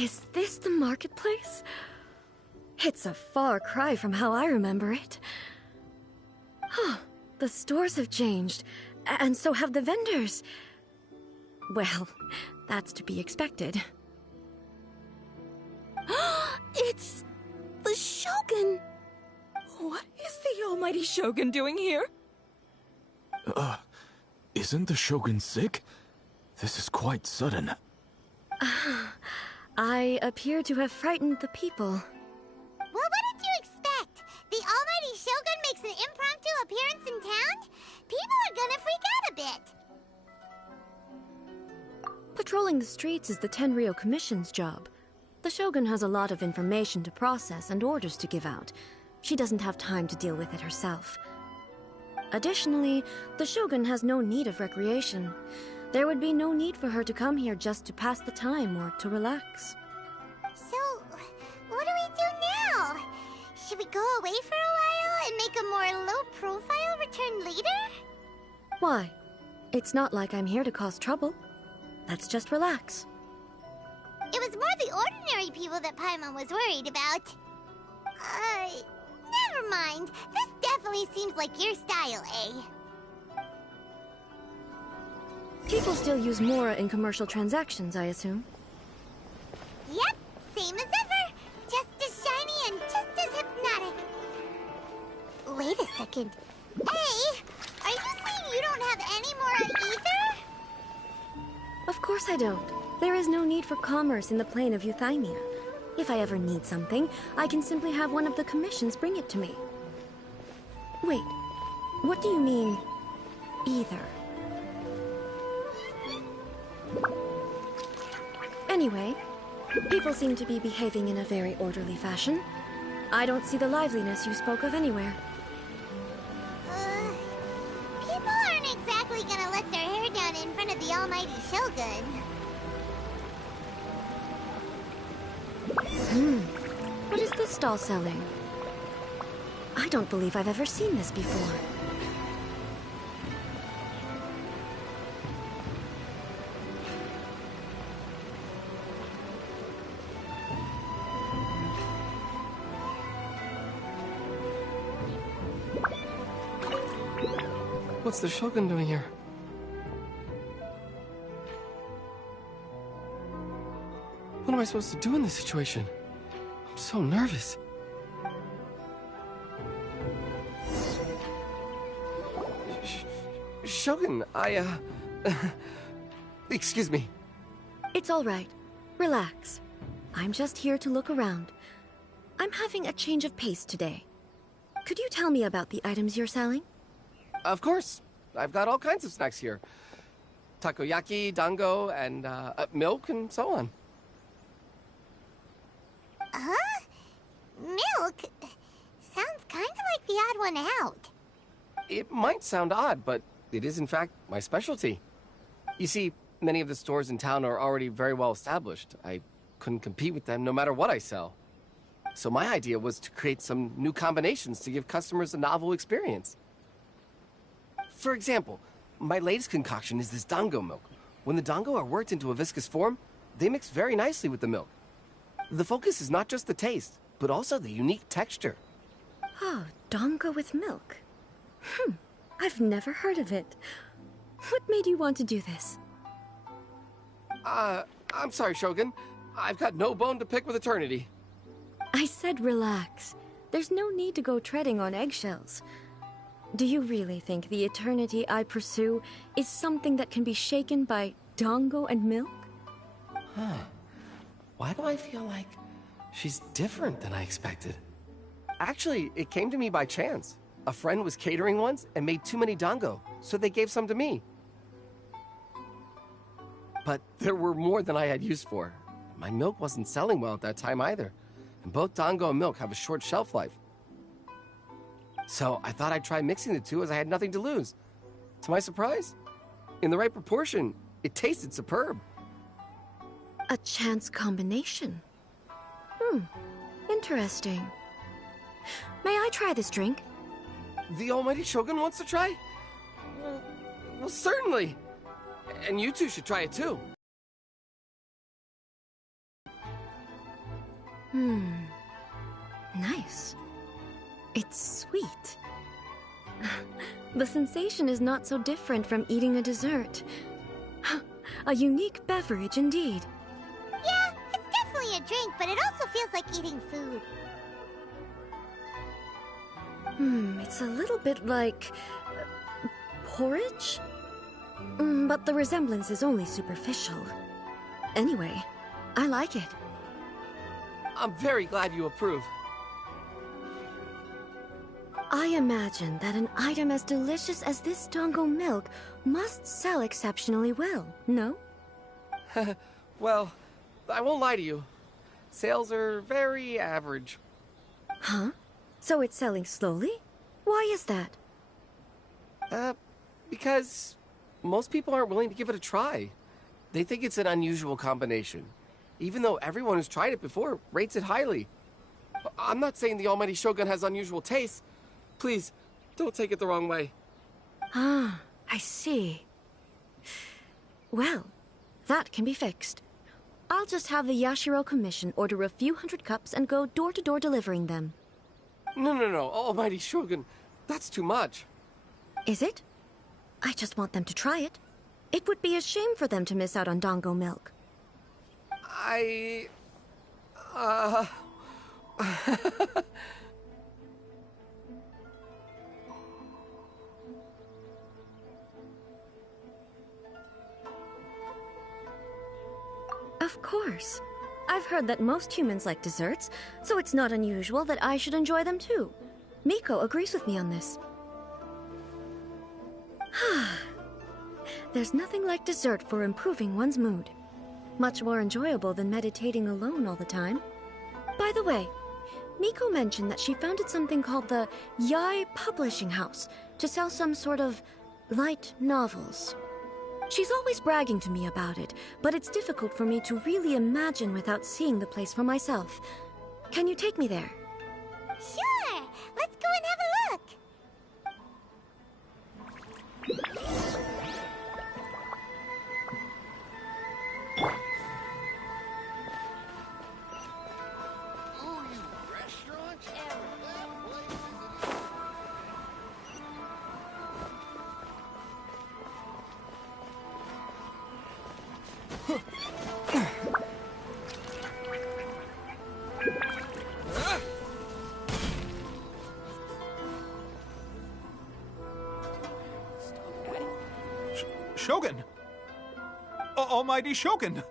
Is this the marketplace? It's a far cry from how I remember it. Huh. The stores have changed, and so have the vendors. Well, that's to be expected. It's the Shogun! What is the almighty Shogun doing here? Isn't the Shogun sick? This is quite sudden. I appear to have frightened the people. Well, what did you expect? The almighty Shogun makes an impromptu appearance in town? People are gonna freak out a bit. Patrolling the streets is the Tenryou Commission's job. The Shogun has a lot of information to process and orders to give out. She doesn't have time to deal with it herself. Additionally, the Shogun has no need of recreation. There would be no need for her to come here just to pass the time or to relax. So, what do we do now? Should we go away for a while and make a more low-profile return later? Why? It's not like I'm here to cause trouble. Let's just relax. It was more the ordinary people that Paimon was worried about. Never mind. This definitely seems like your style, eh? People still use Mora in commercial transactions, I assume. Yep, same as ever. Just as shiny and just as hypnotic. Wait a second. Hey, are you saying you don't have any Mora either? Of course I don't. There is no need for commerce in the plane of Euthymia. If I ever need something, I can simply have one of the commissions bring it to me. Wait, what do you mean, either? Anyway, people seem to be behaving in a very orderly fashion. I don't see the liveliness you spoke of anywhere. People aren't exactly gonna let their hair down in front of the almighty Shogun. What is this stall selling? I don't believe I've ever seen this before. What's the Shogun doing here? What am I supposed to do in this situation? I'm so nervous. Shogun, excuse me. It's all right. Relax. I'm just here to look around. I'm having a change of pace today. Could you tell me about the items you're selling? Of course. I've got all kinds of snacks here. Takoyaki, dango, and milk, and so on. Huh? Milk? Sounds kind of like the odd one out. It might sound odd, but it is in fact my specialty. You see, many of the stores in town are already very well established. I couldn't compete with them no matter what I sell. So my idea was to create some new combinations to give customers a novel experience. For example, my latest concoction is this dango milk. When the dango are worked into a viscous form, they mix very nicely with the milk. The focus is not just the taste, but also the unique texture. Oh, dango with milk. I've never heard of it. What made you want to do this? I'm sorry, Shogun. I've got no bone to pick with eternity. I said relax. There's no need to go treading on eggshells. Do you really think the eternity I pursue is something that can be shaken by dango and milk? Huh. Why do I feel like she's different than I expected? Actually, it came to me by chance. A friend was catering once and made too many dango, so they gave some to me. But there were more than I had use for. My milk wasn't selling well at that time either, and both dango and milk have a short shelf life. So I thought I'd try mixing the two as I had nothing to lose. To my surprise, in the right proportion, it tasted superb. A chance combination. Interesting. May I try this drink? The almighty Shogun wants to try? Well, certainly. And you two should try it too. Nice. It's sweet. The sensation is not so different from eating a dessert. A unique beverage indeed. Yeah, it's definitely a drink, but it also feels like eating food. It's a little bit like porridge? But the resemblance is only superficial. Anyway, I like it. I'm very glad you approve. I imagine that an item as delicious as this dango milk must sell exceptionally well, no? Well, I won't lie to you. Sales are very average. Huh? So it's selling slowly? Why is that? Because most people aren't willing to give it a try. They think it's an unusual combination, even though everyone who's tried it before rates it highly. I'm not saying the almighty Shogun has unusual tastes. Please, don't take it the wrong way. Ah, I see. Well, that can be fixed. I'll just have the Yashiro Commission order a few hundred cups and go door-to-door delivering them. No, almighty Shogun, that's too much. Is it? I just want them to try it. It would be a shame for them to miss out on dango milk. Of course. I've heard that most humans like desserts, so it's not unusual that I should enjoy them too. Miko agrees with me on this. There's nothing like dessert for improving one's mood. Much more enjoyable than meditating alone all the time. By the way, Miko mentioned that she founded something called the Yai Publishing House to sell some sort of light novels. She's always bragging to me about it, but it's difficult for me to really imagine without seeing the place for myself. Can you take me there? Sure! Let's go and have a look! Ooh, you restaurant? That place Shogun! Almighty Shogun!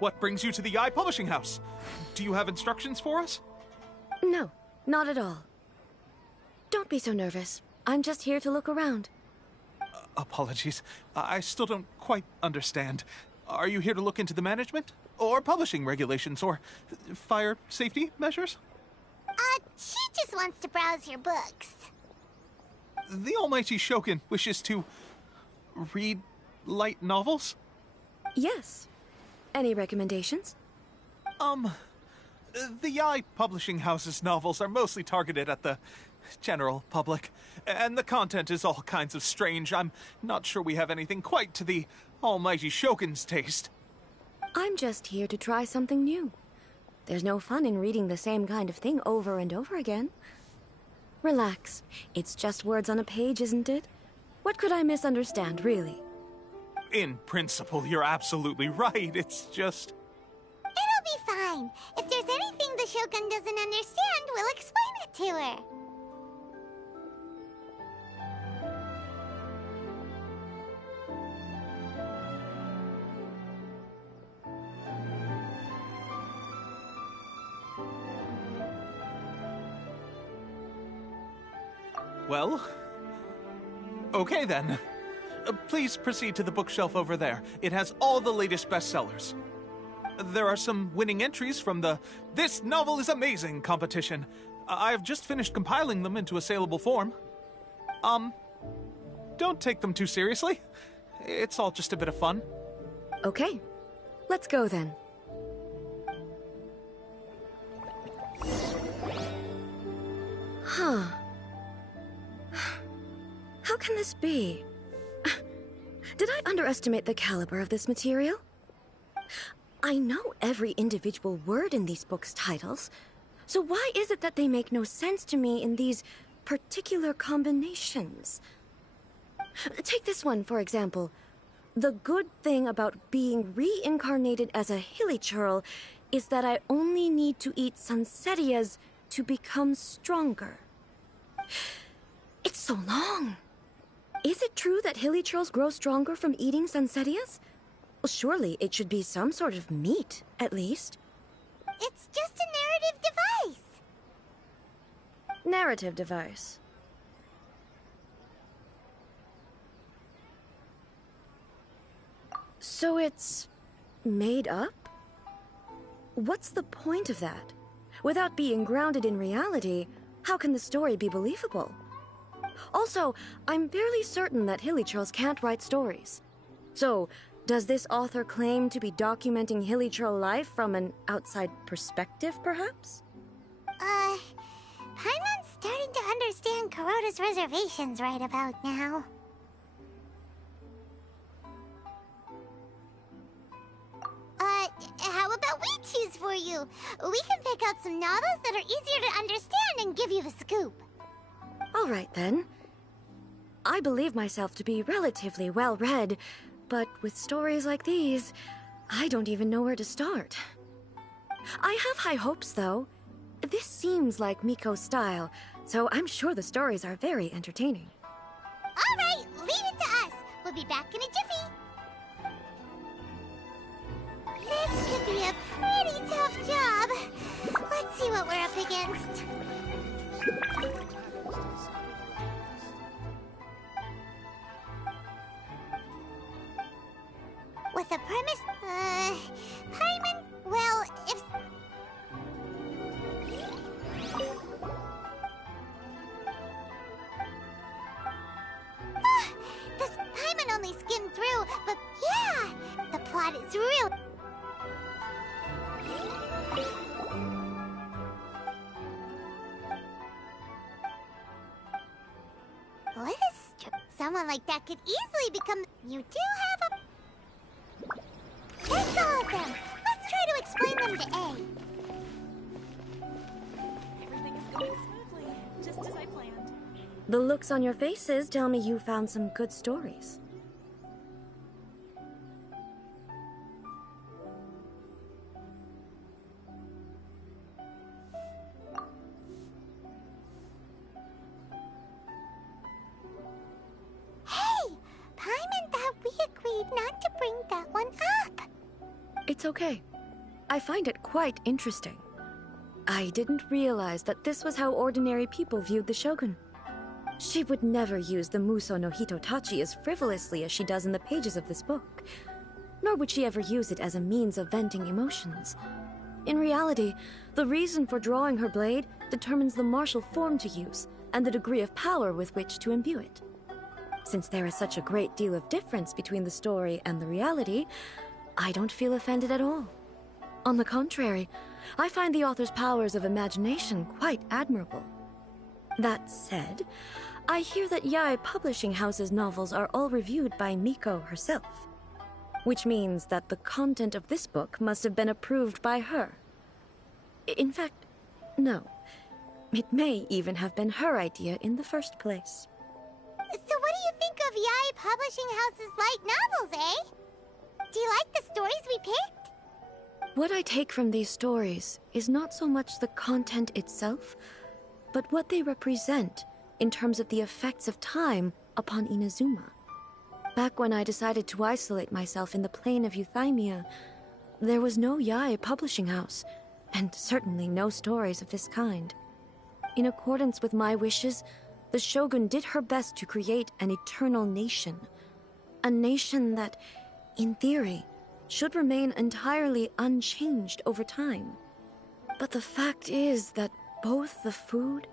What brings you to the Yai Publishing House? Do you have instructions for us? No, not at all. Don't be so nervous. I'm just here to look around. Apologies. I still don't quite understand. Are you here to look into the management? Or publishing regulations? Or fire safety measures? She just wants to browse your books. The Almighty Shogun wishes to read light novels? Yes. Any recommendations? The Yai Publishing House's novels are mostly targeted at the general public, and the content is all kinds of strange. I'm not sure we have anything quite to the Almighty Shogun's taste. I'm just here to try something new. There's no fun in reading the same kind of thing over and over again. Relax. It's just words on a page, isn't it? What could I misunderstand, really? In principle, you're absolutely right. It's just... It'll be fine. If there's anything the Shogun doesn't understand, we'll explain it to her. Well... okay then. Please proceed to the bookshelf over there. It has all the latest bestsellers. There are some winning entries from the This Novel is Amazing competition. I've just finished compiling them into a saleable form. Don't take them too seriously. It's all just a bit of fun. Okay. Let's go then. Huh. How can this be? Did I underestimate the caliber of this material? I know every individual word in these books' titles, so why is it that they make no sense to me in these particular combinations? Take this one, for example. The good thing about being reincarnated as a hilly churl is that I only need to eat sunsettias to become stronger. It's so long. Is it true that hilly churls grow stronger from eating sunsettias? Well, surely it should be some sort of meat, at least. It's just a narrative device. Narrative device. So it's made up? What's the point of that? Without being grounded in reality, how can the story be believable? Also, I'm fairly certain that hilly churls can't write stories. So, does this author claim to be documenting hilly churl life from an outside perspective, perhaps? Paimon's starting to understand Kuroda's reservations right about now. How about we choose for you? We can pick out some novels that are easier to understand and give you the scoop. All right, then. I believe myself to be relatively well-read, but with stories like these, I don't even know where to start. I have high hopes, though. This seems like Miko's style, so I'm sure the stories are very entertaining. All right, leave it to us. We'll be back in a jiffy. This could be a pretty tough job. Let's see what we're up against. With a premise, Someone like that could easily become... You do have a... That's all of them. Let's try to explain them to A. Everything is going smoothly, just as I planned. The looks on your faces tell me you found some good stories. Hey! Paimon thought we agreed not to bring that one up. It's okay. I find it quite interesting. I didn't realize that this was how ordinary people viewed the Shogun. She would never use the Muso no Hitotachi as frivolously as she does in the pages of this book. Nor would she ever use it as a means of venting emotions. In reality, the reason for drawing her blade determines the martial form to use and the degree of power with which to imbue it. Since there is such a great deal of difference between the story and the reality, I don't feel offended at all. On the contrary, I find the author's powers of imagination quite admirable. That said, I hear that Yae Publishing House's novels are all reviewed by Miko herself, which means that the content of this book must have been approved by her. In fact, no. It may even have been her idea in the first place. So what do you think of Yae Publishing House's light novels, eh? Do you like the stories we picked? What I take from these stories is not so much the content itself, but what they represent in terms of the effects of time upon Inazuma. Back when I decided to isolate myself in the plain of Euthymia, there was no Yae Publishing House, and certainly no stories of this kind. In accordance with my wishes, the Shogun did her best to create an eternal nation. A nation that, in theory, should remain entirely unchanged over time. But the fact is that both the food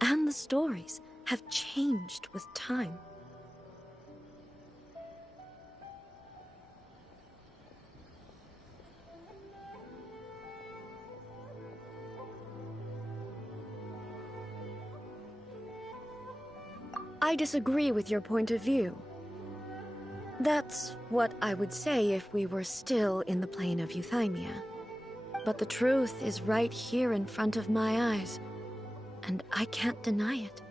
and the stories have changed with time. I disagree with your point of view. That's what I would say if we were still in the plane of Euthymia. But the truth is right here in front of my eyes, and I can't deny it.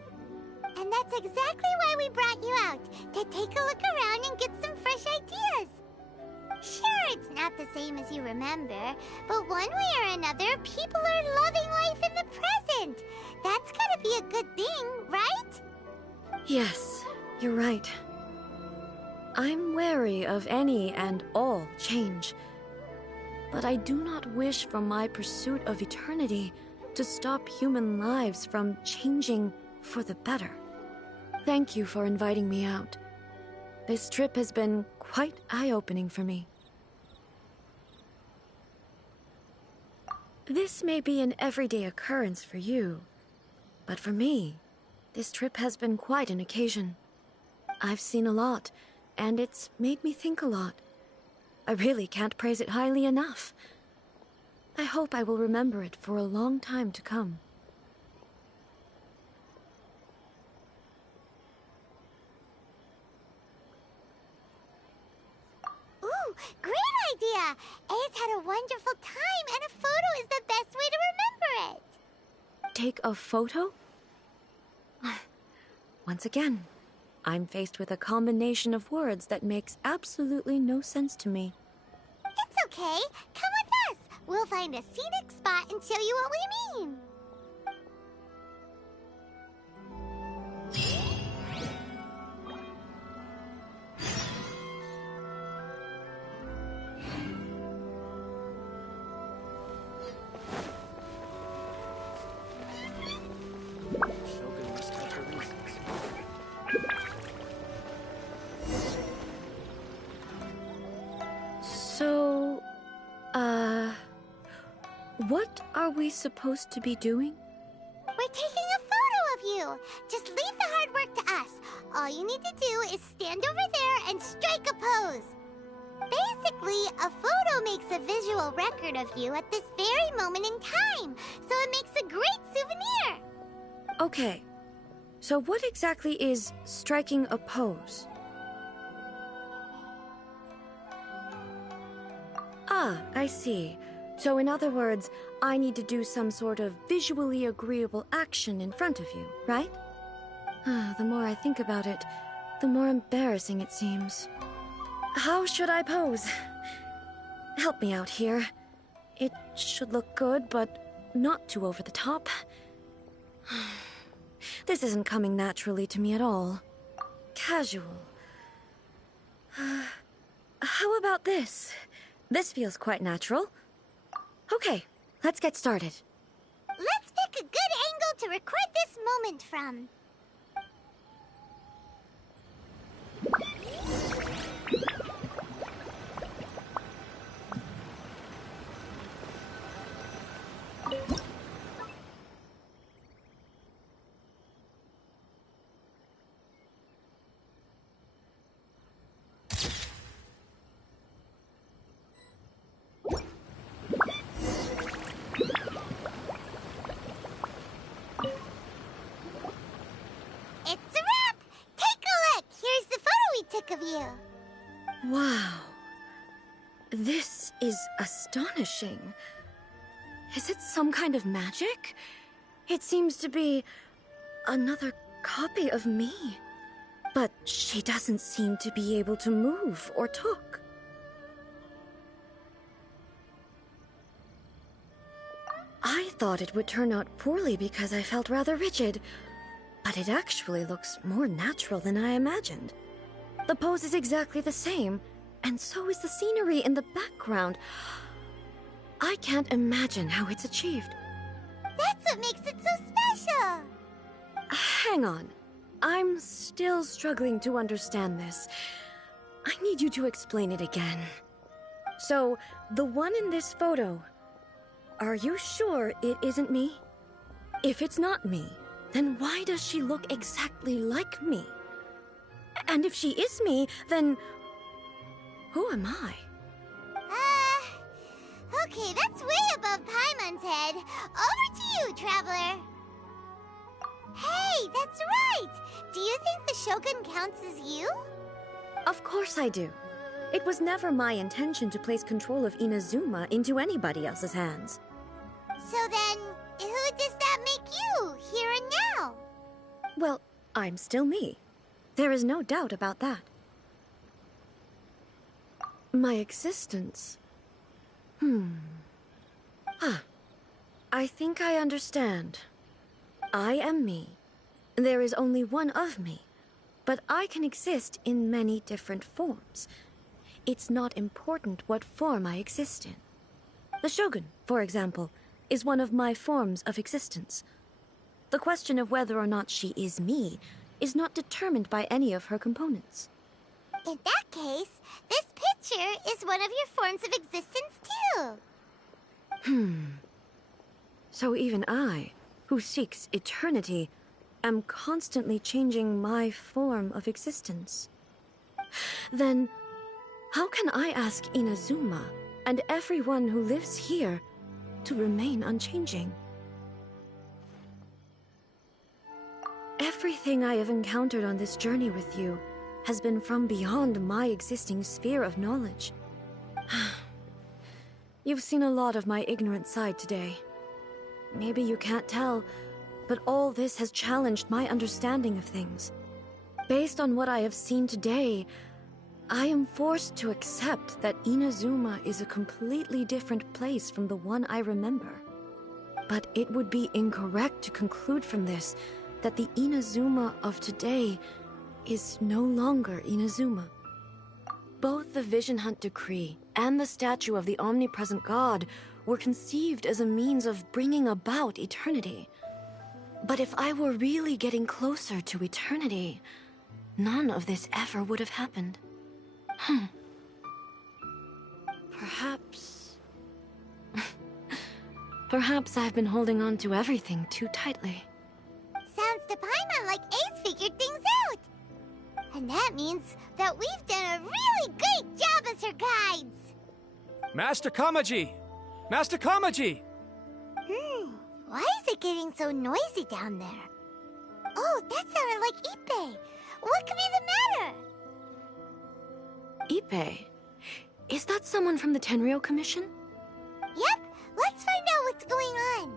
And that's exactly why we brought you out, to take a look around and get some fresh ideas. Sure, it's not the same as you remember, but one way or another, people are loving life in the present. That's gotta be a good thing, right? Yes, you're right. I'm wary of any and all change, but I do not wish for my pursuit of eternity to stop human lives from changing for the better. Thank you for inviting me out. This trip has been quite eye-opening for me. This may be an everyday occurrence for you, but for me, this trip has been quite an occasion. I've seen a lot, and it's made me think a lot. I really can't praise it highly enough. I hope I will remember it for a long time to come. Ooh, great idea! A's had a wonderful time, and a photo is the best way to remember it. Take a photo? Once again, I'm faced with a combination of words that makes absolutely no sense to me. It's okay. Come with us. We'll find a scenic spot and show you what we mean. Shogun must have her reasons. So, what are we supposed to be doing? We're taking a photo of you. Just leave the hard work to us. All you need to do is stand over there and strike a pose. Basically, a photo makes a visual record of you at this very moment in time, so it makes a great souvenir. Okay, So what exactly is striking a pose? Ah, I see. So in other words, I need to do some sort of visually agreeable action in front of you, right? The more I think about it, the more embarrassing it seems. How should I pose? Help me out here. It should look good, but not too over the top. This isn't coming naturally to me at all. Casual. How about this? This feels quite natural. Okay, let's get started. Let's pick a good angle to record this moment from. Of you. Wow. This is astonishing. Is it some kind of magic? It seems to be another copy of me. But she doesn't seem to be able to move or talk. I thought it would turn out poorly because I felt rather rigid, but it actually looks more natural than I imagined. The pose is exactly the same, and so is the scenery in the background. I can't imagine how it's achieved. That's what makes it so special! Hang on. I'm still struggling to understand this. I need you to explain it again. So, the one in this photo, are you sure it isn't me? If it's not me, then why does she look exactly like me? And if she is me, then who am I? Okay, that's way above Paimon's head. Over to you, Traveler. Hey, that's right! Do you think the Shogun counts as you? Of course I do. It was never my intention to place control of Inazuma into anybody else's hands. So then, who does that make you, here and now? Well, I'm still me. There is no doubt about that. My existence. I think I understand. I am me. There is only one of me, but I can exist in many different forms. It's not important what form I exist in. The Shogun, for example, is one of my forms of existence. The question of whether or not she is me is not determined by any of her components. In that case, this picture is one of your forms of existence too. So even I, who seeks eternity, am constantly changing my form of existence. Then, how can I ask Inazuma and everyone who lives here to remain unchanging? Everything I have encountered on this journey with you has been from beyond my existing sphere of knowledge. You've seen a lot of my ignorant side today. Maybe you can't tell, but all this has challenged my understanding of things. Based on what I have seen today, I am forced to accept that Inazuma is a completely different place from the one I remember. But it would be incorrect to conclude from this that the Inazuma of today is no longer Inazuma. Both the Vision Hunt Decree and the statue of the omnipresent god were conceived as a means of bringing about eternity. But if I were really getting closer to eternity, none of this ever would have happened. Perhaps... Perhaps I've been holding on to everything too tightly. Sounds to Paimon like Ace figured things out. And that means that we've done a really great job as her guides. Master Kamaji! Master Kamaji! Why is it getting so noisy down there? Oh, that sounded like Ippei. What could be the matter? Ippei? Is that someone from the Tenryou Commission? Yep, let's find out what's going on.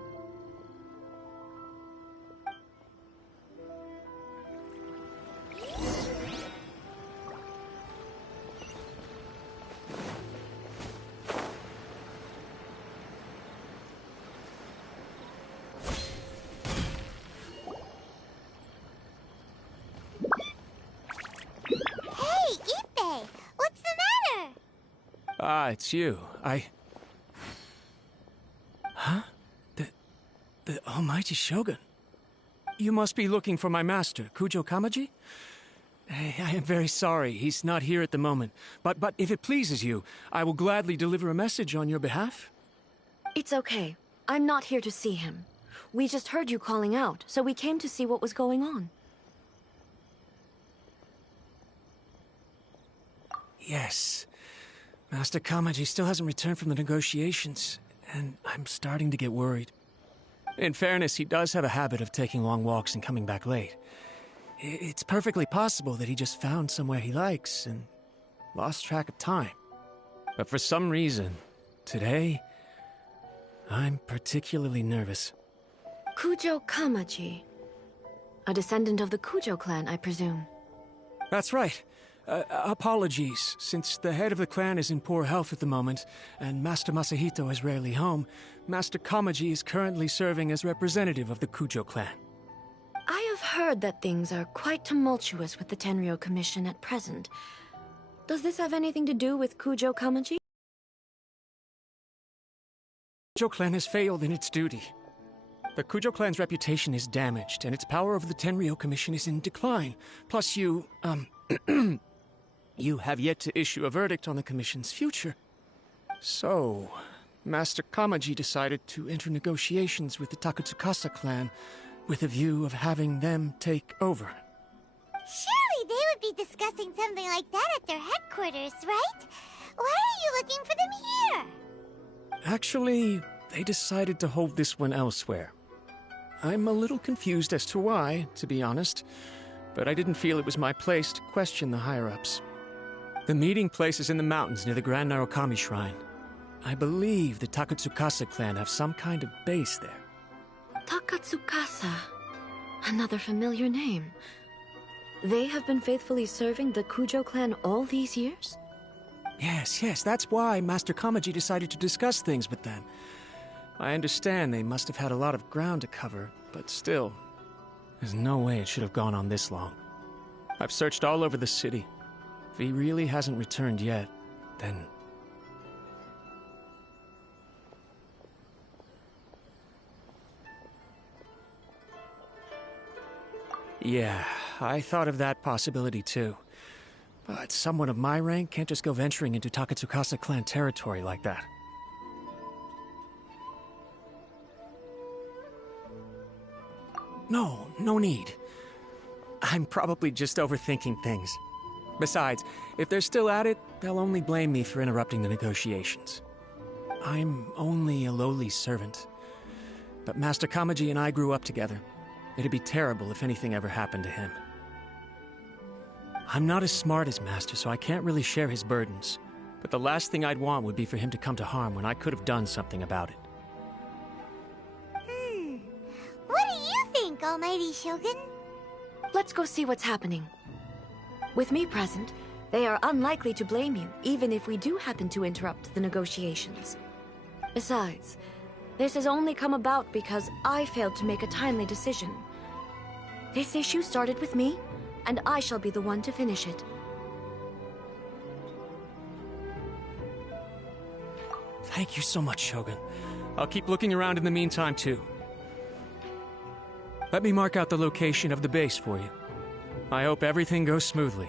Hey, Ippei, what's the matter? Ah, it's you. Huh? The Almighty Shogun? You must be looking for my master, Kujo Kamaji? I am very sorry, he's not here at the moment. But if it pleases you, I will gladly deliver a message on your behalf. It's okay. I'm not here to see him. We just heard you calling out, so we came to see what was going on. Yes. Master Kamaji still hasn't returned from the negotiations, and I'm starting to get worried. In fairness, he does have a habit of taking long walks and coming back late. It's perfectly possible that he just found somewhere he likes and lost track of time. But for some reason, today, I'm particularly nervous. Kujo Kamaji. A descendant of the Kujo clan, I presume. That's right. Apologies, since the head of the clan is in poor health at the moment, and Master Masahito is rarely home, Master Kamaji is currently serving as representative of the Kujo clan. I have heard that things are quite tumultuous with the Tenryou Commission at present. Does this have anything to do with Kujo Kamaji? The Kujo clan has failed in its duty. The Kujo clan's reputation is damaged, and its power over the Tenryou Commission is in decline. Plus you have yet to issue a verdict on the Commission's future. So, Master Kamaji decided to enter negotiations with the Takatsukasa clan with a view of having them take over. Surely they would be discussing something like that at their headquarters, right? Why are you looking for them here? Actually, they decided to hold this one elsewhere. I'm a little confused as to why, to be honest, but I didn't feel it was my place to question the higher-ups. The meeting place is in the mountains near the Grand Narukami Shrine. I believe the Takatsukasa clan have some kind of base there. Takatsukasa. Another familiar name. They have been faithfully serving the Kujo clan all these years? Yes, that's why Master Kamaji decided to discuss things with them. I understand they must have had a lot of ground to cover, but still, there's no way it should have gone on this long. I've searched all over the city. If he really hasn't returned yet, then... Yeah, I thought of that possibility too. But someone of my rank can't just go venturing into Takatsukasa clan territory like that. No need. I'm probably just overthinking things. Besides, if they're still at it, they'll only blame me for interrupting the negotiations. I'm only a lowly servant. But Master Kamaji and I grew up together. It'd be terrible if anything ever happened to him. I'm not as smart as Master, so I can't really share his burdens. But the last thing I'd want would be for him to come to harm when I could have done something about it. What do you think, Almighty Shogun? Let's go see what's happening. With me present, they are unlikely to blame you, even if we do happen to interrupt the negotiations. Besides, this has only come about because I failed to make a timely decision. This issue started with me, and I shall be the one to finish it. Thank you so much, Shogun. I'll keep looking around in the meantime, too. Let me mark out the location of the base for you. I hope everything goes smoothly.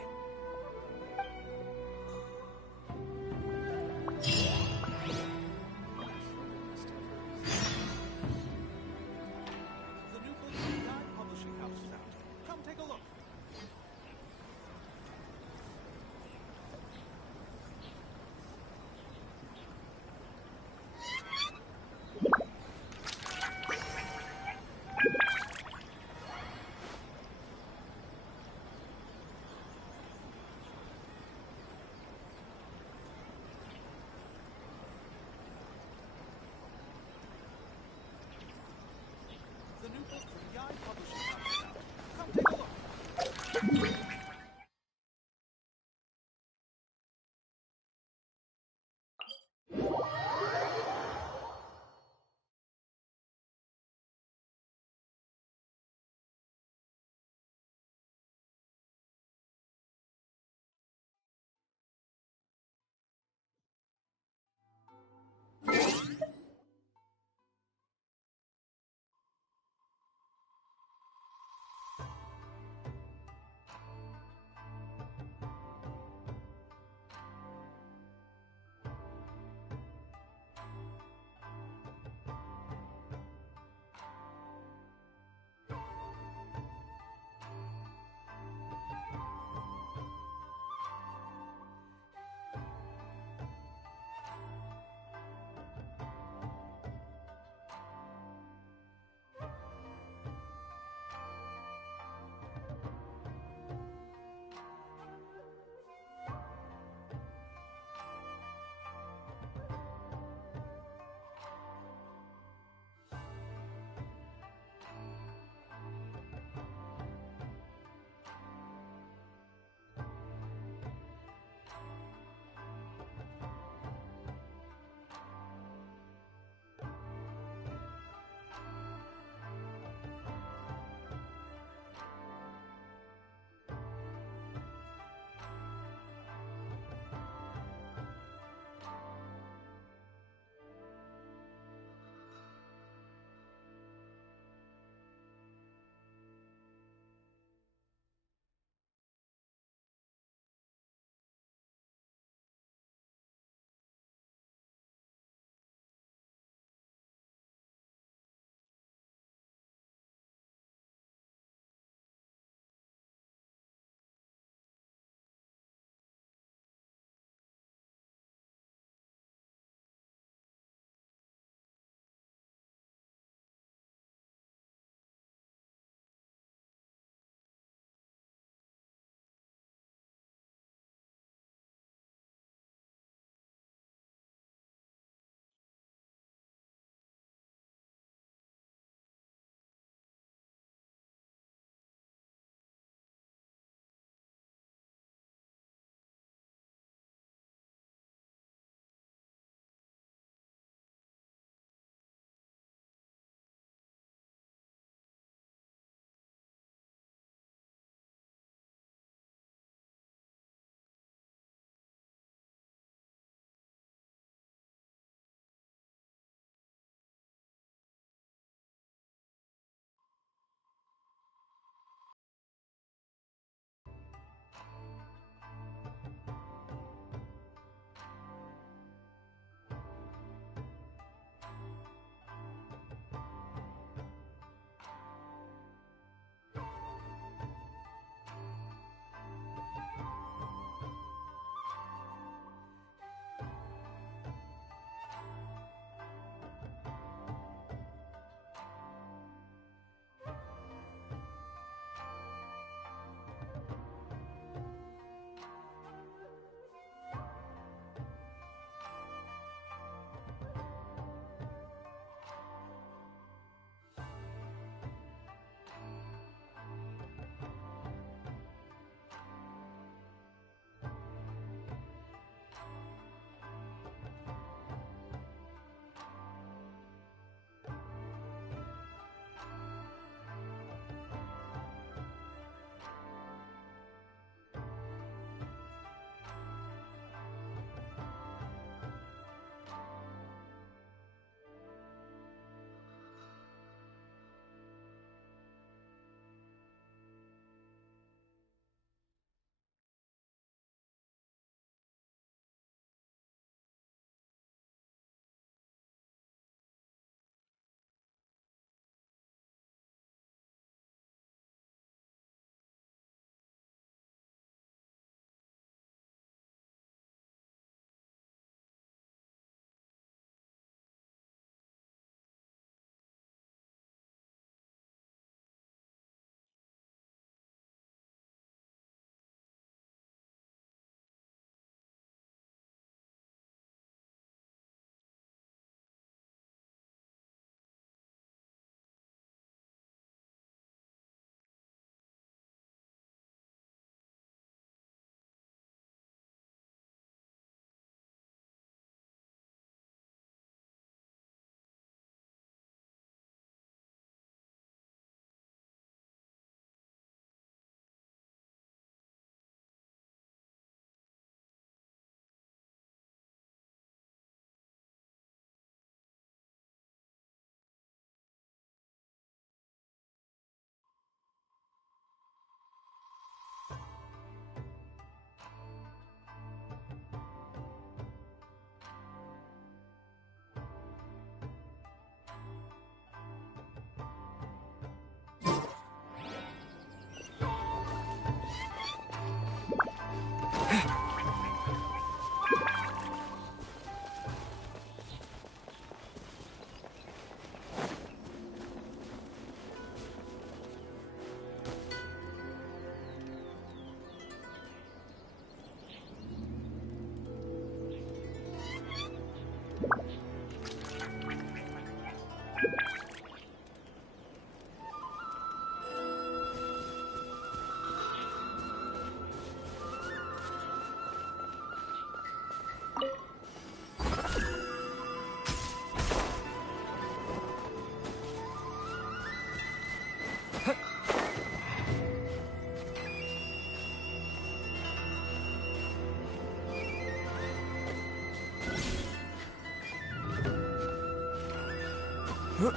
Whoa!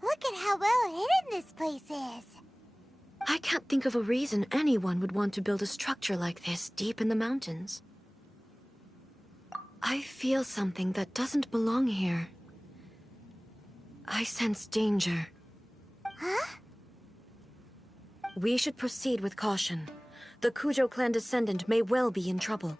Look at how well hidden this place is. I can't think of a reason anyone would want to build a structure like this deep in the mountains. I feel something that doesn't belong here. I sense danger. Huh? We should proceed with caution. The Kujo clan descendant may well be in trouble.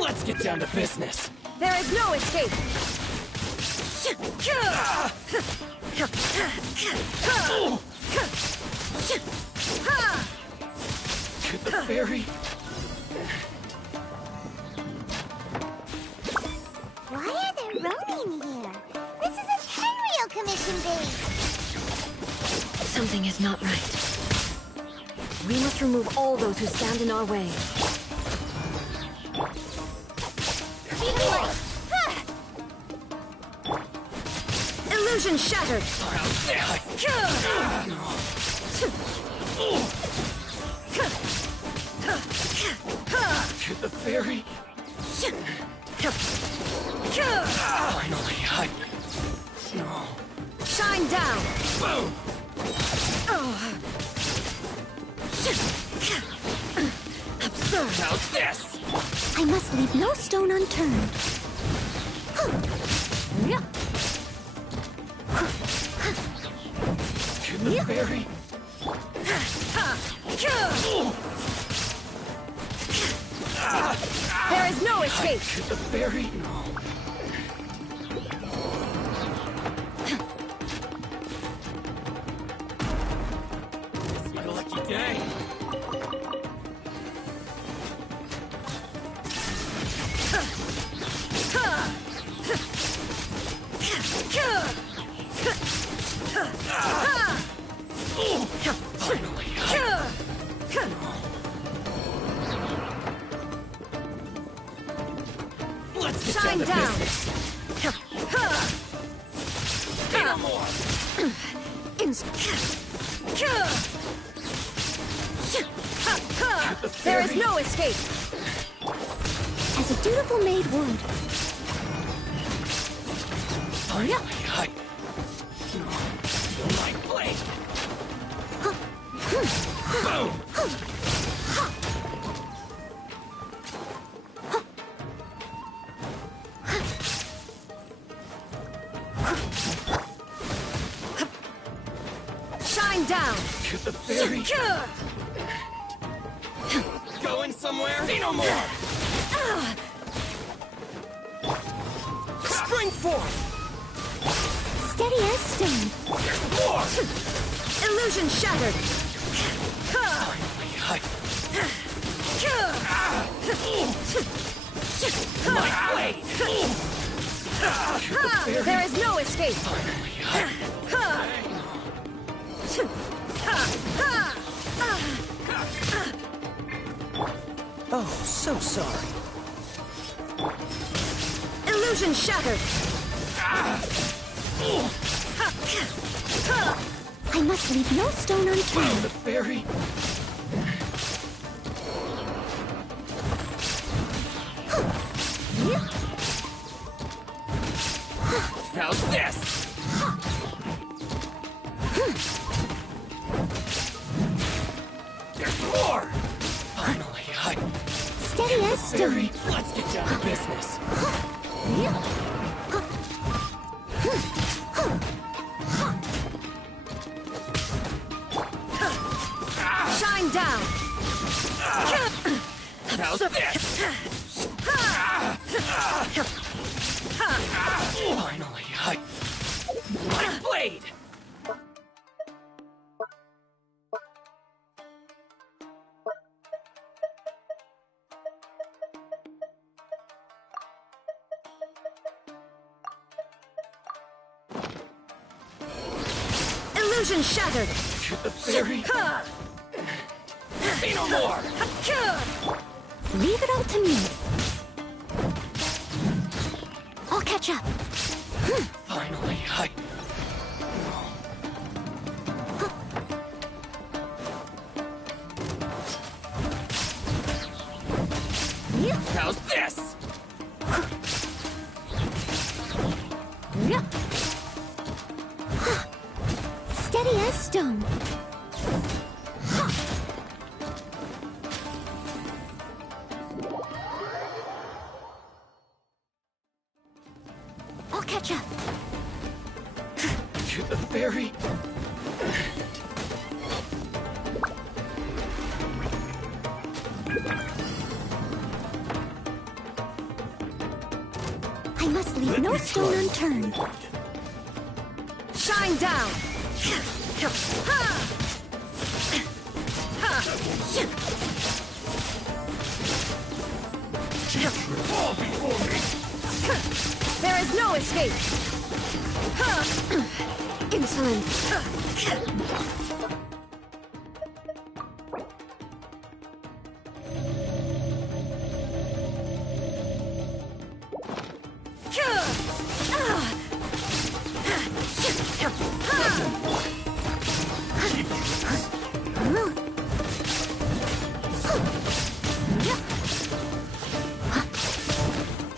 Let's get down to business. There is no escape! To the ferry. Why are there Ronin here? This is a Tenryou Commission base. Something is not right. We must remove all those who stand in our way. Illusion shattered! To the ferry. Finally, Shine down! Boom! Absurd! How's this? I must leave no stone unturned. To the ferry. There is no escape! To the ferry. It's my lucky day. Let's get Shine down to down! business. Say no more. There is no escape! As a dutiful maid would. Finally, my blade. Boom! Shine down! To the ferry. Going somewhere? Say no more! Spring forth! Steady as stone. There's more! Illusion shattered! My blade! There is no escape! Oh, so sorry. Illusion shattered! I must leave no stone unturned. The fairy. How's this? There's more! Finally, Steady as stone. fairy. Let's get down to business. Shine down! How's this? Finally, my blade! Illusion shattered! The fairy. Say no more! Leave it all to me. I'll catch up. Finally, How's this? Steady as stone. I'll catch up. To the fairy. I must leave no stone unturned. Shine down! Fall before me! There is no escape! Insolent!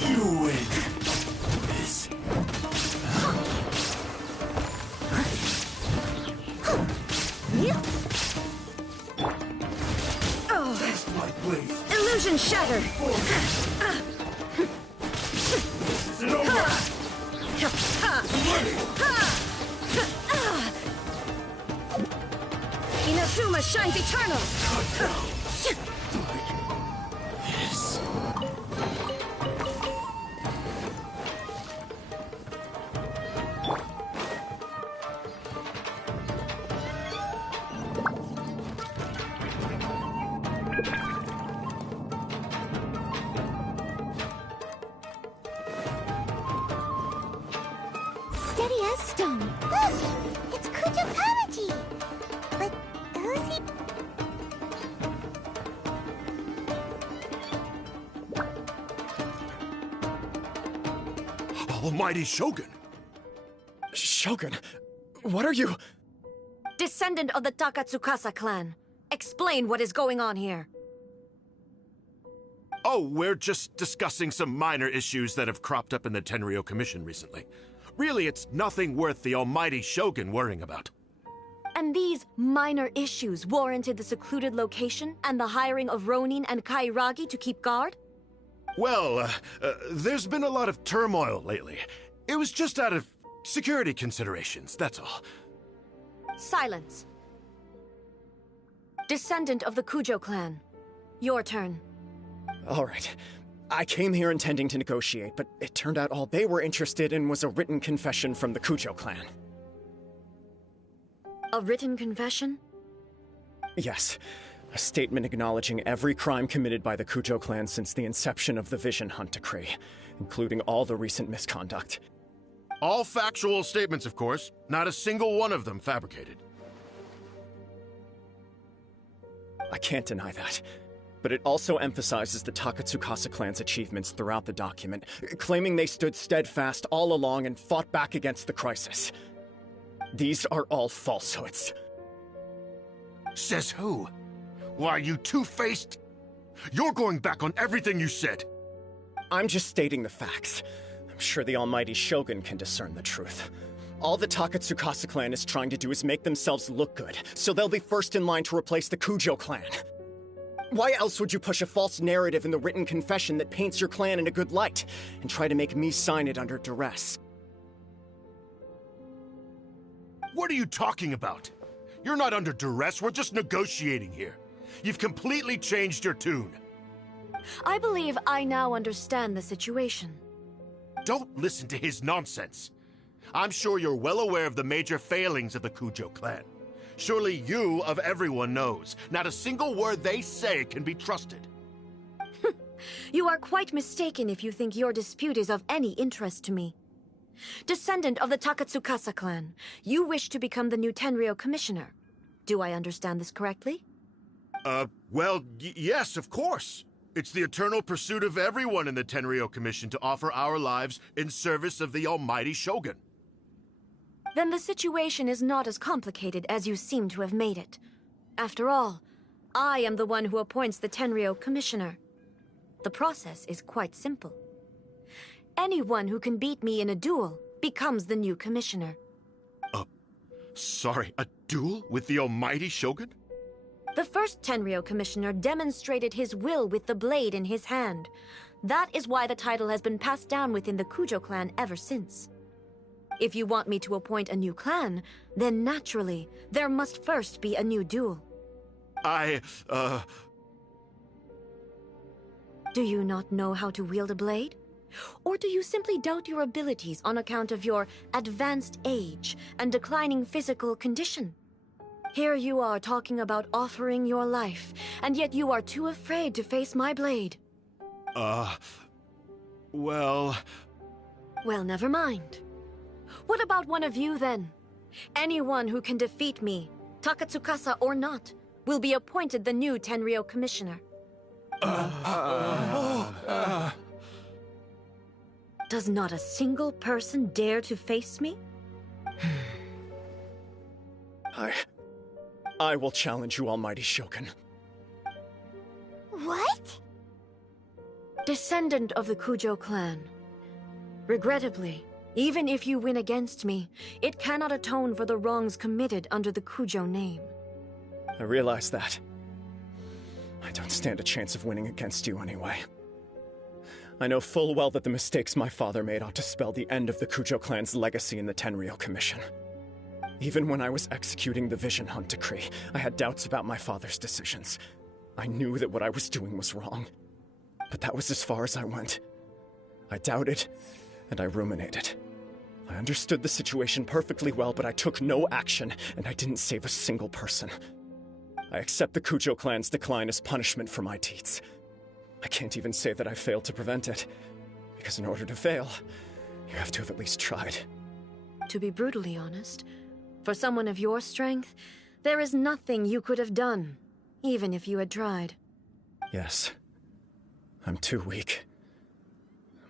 You win. This. That's my blade. Illusion shattered! Is it over? Inazuma shines eternal! This. Steady as stone. Look! It's Kujo Kamaji! But who's he? Almighty Shogun. Shogun, what are you? Descendant of the Takatsukasa clan. Explain what is going on here. Oh, we're just discussing some minor issues that have cropped up in the Tenryou Commission recently. Really, it's nothing worth the almighty Shogun worrying about. And these minor issues warranted the secluded location and the hiring of Ronin and Kairagi to keep guard? Well, there's been a lot of turmoil lately. It was just out of security considerations, that's all. Silence. Descendant of the Kujo clan. Your turn. All right. I came here intending to negotiate, but it turned out all they were interested in was a written confession from the Kujo clan. A written confession? Yes. A statement acknowledging every crime committed by the Kujo clan since the inception of the Vision Hunt Decree, including all the recent misconduct. All factual statements, of course. Not a single one of them fabricated. I can't deny that. but it also emphasizes the Takatsukasa clan's achievements throughout the document, claiming they stood steadfast all along and fought back against the crisis. These are all falsehoods. Says who? Why, you two-faced? You're going back on everything you said. I'm just stating the facts. I'm sure the almighty Shogun can discern the truth. All the Takatsukasa clan is trying to do is make themselves look good, so they'll be first in line to replace the Kujo clan. Why else would you push a false narrative in the written confession that paints your clan in a good light, and try to make me sign it under duress? What are you talking about? You're not under duress, we're just negotiating here. You've completely changed your tune. I believe I now understand the situation. Don't listen to his nonsense. I'm sure you're well aware of the major failings of the Kujo clan. Surely you, of everyone, knows. Not a single word they say can be trusted. You are quite mistaken if you think your dispute is of any interest to me. Descendant of the Takatsukasa clan, you wish to become the new Tenryou commissioner. Do I understand this correctly? Well, yes, of course. It's the eternal pursuit of everyone in the Tenryou Commission to offer our lives in service of the almighty Shogun. Then the situation is not as complicated as you seem to have made it. After all, I am the one who appoints the Tenryou commissioner. The process is quite simple. Anyone who can beat me in a duel becomes the new commissioner. Sorry, a duel with the almighty Shogun? The first Tenryou commissioner demonstrated his will with the blade in his hand. That is why the title has been passed down within the Kujo clan ever since. If you want me to appoint a new clan, then naturally, there must first be a new duel. Do you not know how to wield a blade? Or do you simply doubt your abilities on account of your advanced age and declining physical condition? Here you are talking about offering your life, and yet you are too afraid to face my blade. Well, never mind. What about one of you, then? Anyone who can defeat me, Takatsukasa or not, will be appointed the new Tenryou commissioner. Does not a single person dare to face me? I will challenge you, almighty Shogun. What? Descendant of the Kujo clan. Regrettably, even if you win against me, it cannot atone for the wrongs committed under the Kujo name. I realize that. I don't stand a chance of winning against you anyway. I know full well that the mistakes my father made ought to spell the end of the Kujo clan's legacy in the Tenryou Commission. Even when I was executing the Vision Hunt decree, I had doubts about my father's decisions. I knew that what I was doing was wrong. But that was as far as I went. I doubted, and I ruminated. I understood the situation perfectly well, but I took no action, and I didn't save a single person. I accept the Kujo clan's decline as punishment for my deeds. I can't even say that I failed to prevent it, because in order to fail, you have to have at least tried. To be brutally honest, for someone of your strength, there is nothing you could have done, even if you had tried. Yes. I'm too weak.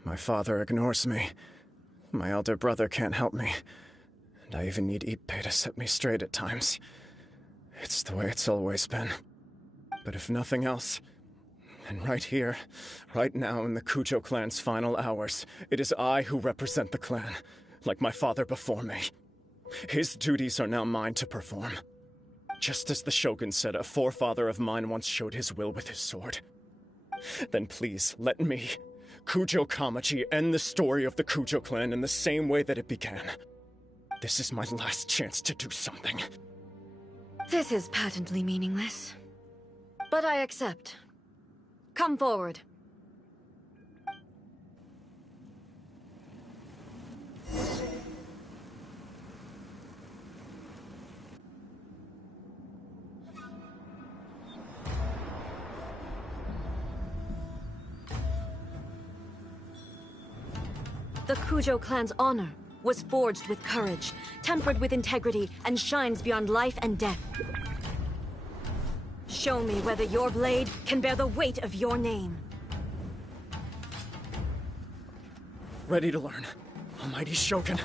My father ignores me. My elder brother can't help me. And I even need Ippei to set me straight at times. It's the way it's always been. But if nothing else, then right here, right now in the Kujo clan's final hours, it is I who represent the clan, like my father before me. His duties are now mine to perform. Just as the Shogun said a forefather of mine once showed his will with his sword. Then please, let me, Kujo Kamaji, end the story of the Kujo clan in the same way that it began. This is my last chance to do something. This is patently meaningless. But I accept. Come forward. The Kujo clan's honor was forged with courage, tempered with integrity, and shines beyond life and death. Show me whether your blade can bear the weight of your name. Ready to learn. Almighty Shogun.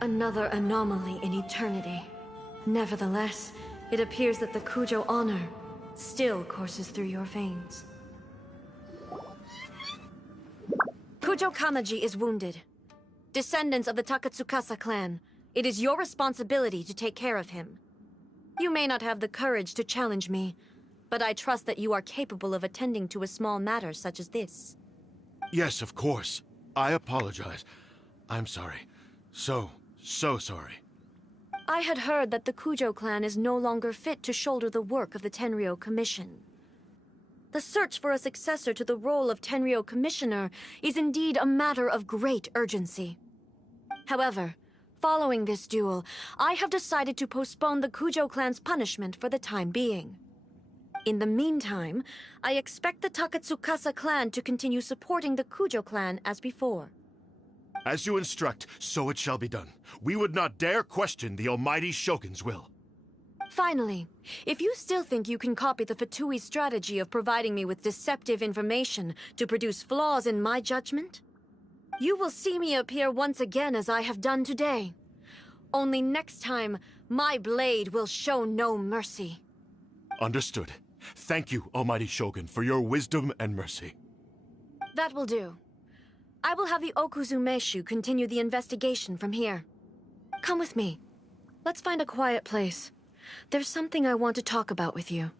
Another anomaly in eternity. Nevertheless, it appears that the Kujo honor still courses through your veins. Kujo Kamaji is wounded. Descendants of the Takatsukasa clan, it is your responsibility to take care of him. You may not have the courage to challenge me, but I trust that you are capable of attending to a small matter such as this. Yes, of course. I apologize. I'm sorry. So sorry. I had heard that the Kujo clan is no longer fit to shoulder the work of the Tenryou Commission. The search for a successor to the role of Tenryou Commissioner is indeed a matter of great urgency. However, following this duel, I have decided to postpone the Kujo clan's punishment for the time being. In the meantime, I expect the Takatsukasa clan to continue supporting the Kujo clan as before. As you instruct, so it shall be done. We would not dare question the Almighty Shogun's will. Finally, if you still think you can copy the Fatui's strategy of providing me with deceptive information to produce flaws in my judgment, you will see me appear once again as I have done today. Only next time, my blade will show no mercy. Understood. Thank you, Almighty Shogun, for your wisdom and mercy. That will do. I will have the Okuzumeshu continue the investigation from here. Come with me. Let's find a quiet place. There's something I want to talk about with you.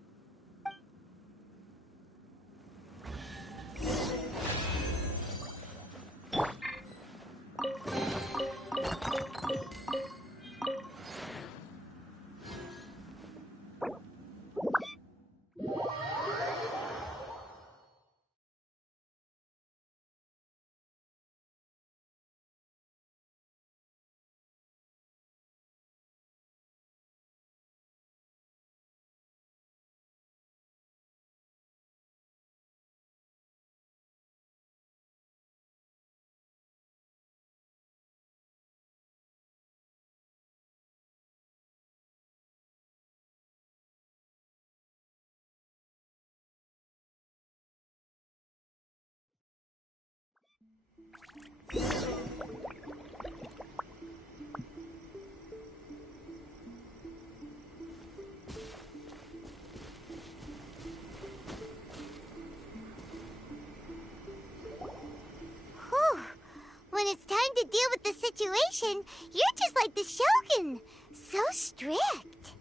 When it's time to deal with the situation, you're just like the Shogun. So strict.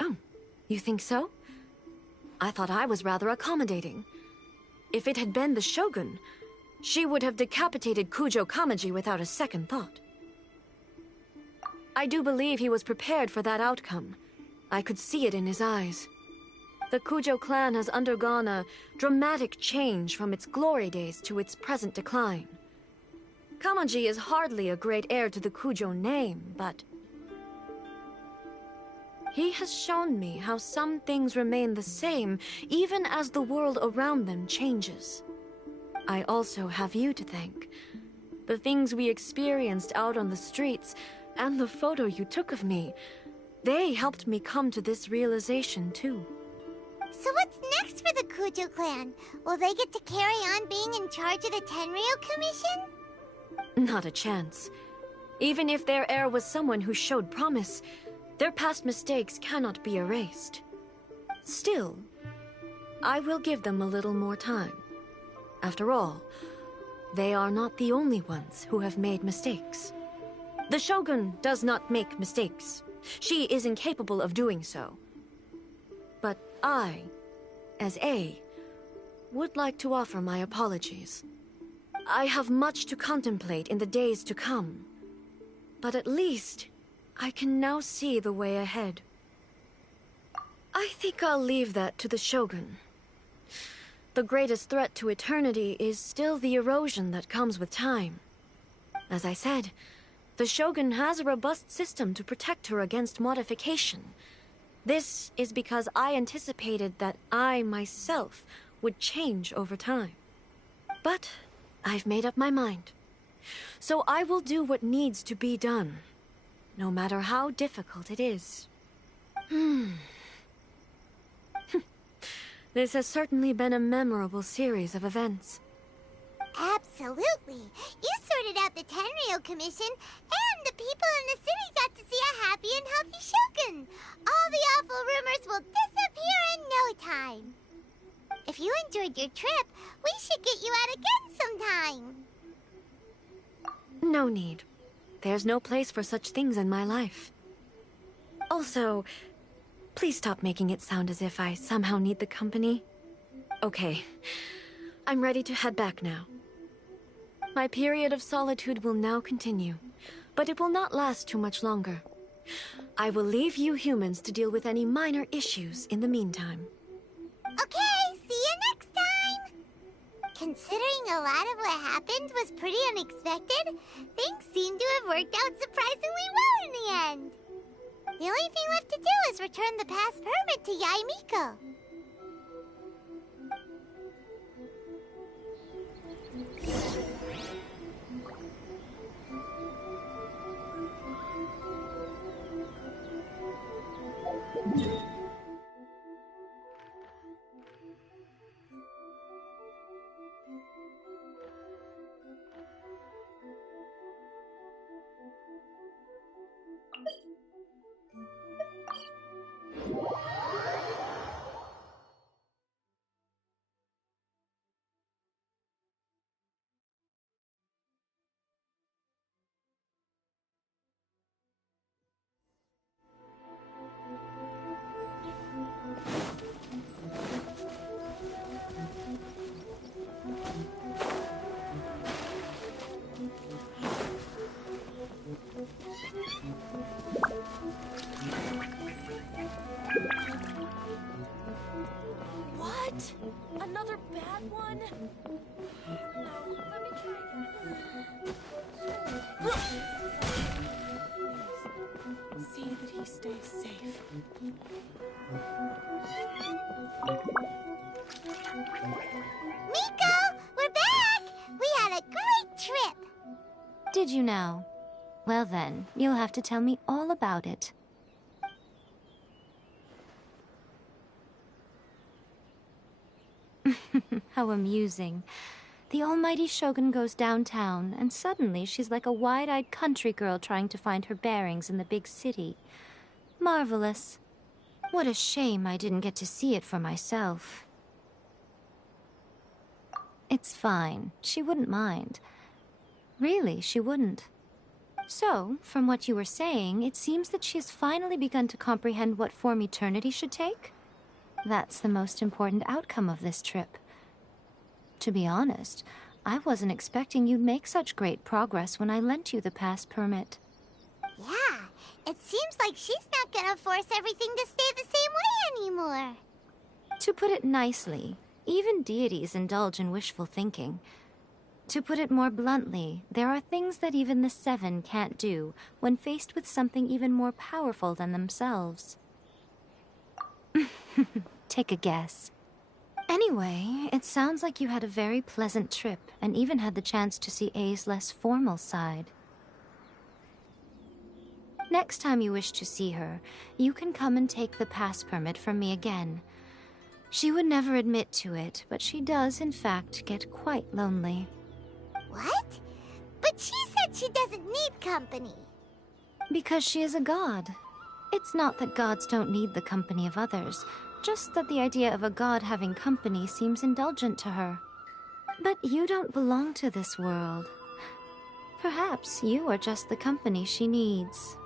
Oh, you think so? I thought I was rather accommodating. If it had been the Shogun, she would have decapitated Kujo Kamaji without a second thought. I do believe he was prepared for that outcome. I could see it in his eyes. The Kujo clan has undergone a dramatic change from its glory days to its present decline. Kamaji is hardly a great heir to the Kujo name, but he has shown me how some things remain the same even as the world around them changes. I also have you to thank. The things we experienced out on the streets, and the photo you took of me, they helped me come to this realization too. So what's next for the Kujo clan? Will they get to carry on being in charge of the Tenryo Commission? Not a chance. Even if their heir was someone who showed promise, their past mistakes cannot be erased. Still, I will give them a little more time. After all, they are not the only ones who have made mistakes. The Shogun does not make mistakes. She is incapable of doing so. But I, as A, would like to offer my apologies. I have much to contemplate in the days to come, but at least I can now see the way ahead. I think I'll leave that to the Shogun. The greatest threat to eternity is still the erosion that comes with time. As I said, the Shogun has a robust system to protect her against modification. This is because I anticipated that I myself would change over time. But I've made up my mind. So I will do what needs to be done, no matter how difficult it is. This has certainly been a memorable series of events. Absolutely. You sorted out the Tenryo Commission, and the people in the city got to see a happy and healthy Shogun. All the awful rumors will disappear in no time. If you enjoyed your trip, we should get you out again sometime. No need. There's no place for such things in my life. Also, please stop making it sound as if I somehow need the company. Okay, I'm ready to head back now. My period of solitude will now continue, but it will not last too much longer. I will leave you humans to deal with any minor issues in the meantime. Okay, see you next time! Considering a lot of what happened was pretty unexpected, things seem to have worked out surprisingly well in the end. The only thing left to do is return the pass permit to Yaimiko. What? Another bad one? No, let me try again. See that he stays safe. Miko, we're back! We had a great trip! Did you now? Well then, you'll have to tell me all about it. How amusing. The almighty Shogun goes downtown, and suddenly she's like a wide-eyed country girl trying to find her bearings in the big city. Marvelous. What a shame I didn't get to see it for myself. It's fine. She wouldn't mind. Really, she wouldn't. So, from what you were saying, it seems that she has finally begun to comprehend what form eternity should take? That's the most important outcome of this trip. To be honest, I wasn't expecting you'd make such great progress when I lent you the pass permit. Yeah, it seems like she's not gonna force everything to stay the same way anymore. To put it nicely, even deities indulge in wishful thinking. To put it more bluntly, there are things that even the Seven can't do when faced with something even more powerful than themselves. Take a guess. Anyway, it sounds like you had a very pleasant trip and even had the chance to see A's less formal side. Next time you wish to see her, you can come and take the pass permit from me again. She would never admit to it, but she does, in fact, get quite lonely. What? But she said she doesn't need company. Because she is a god. It's not that gods don't need the company of others, just that the idea of a god having company seems indulgent to her. But you don't belong to this world. Perhaps you are just the company she needs.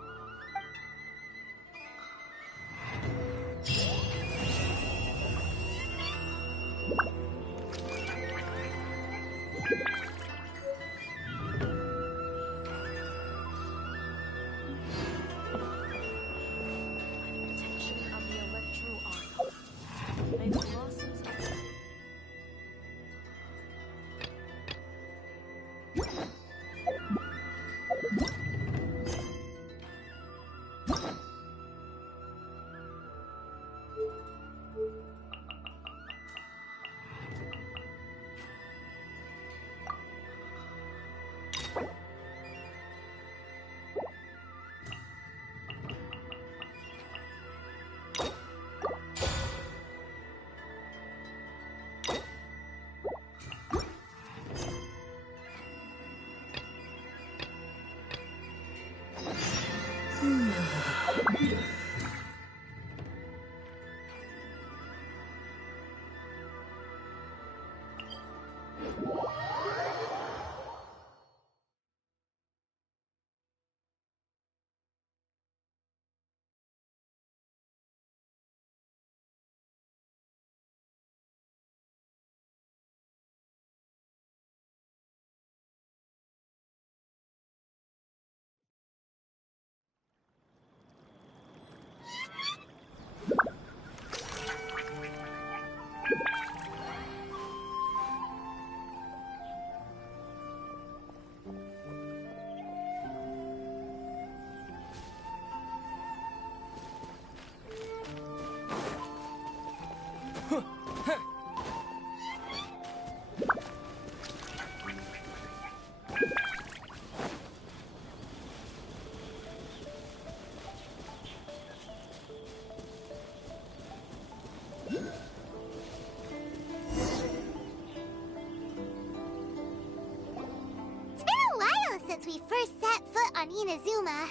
Since we first set foot on Inazuma.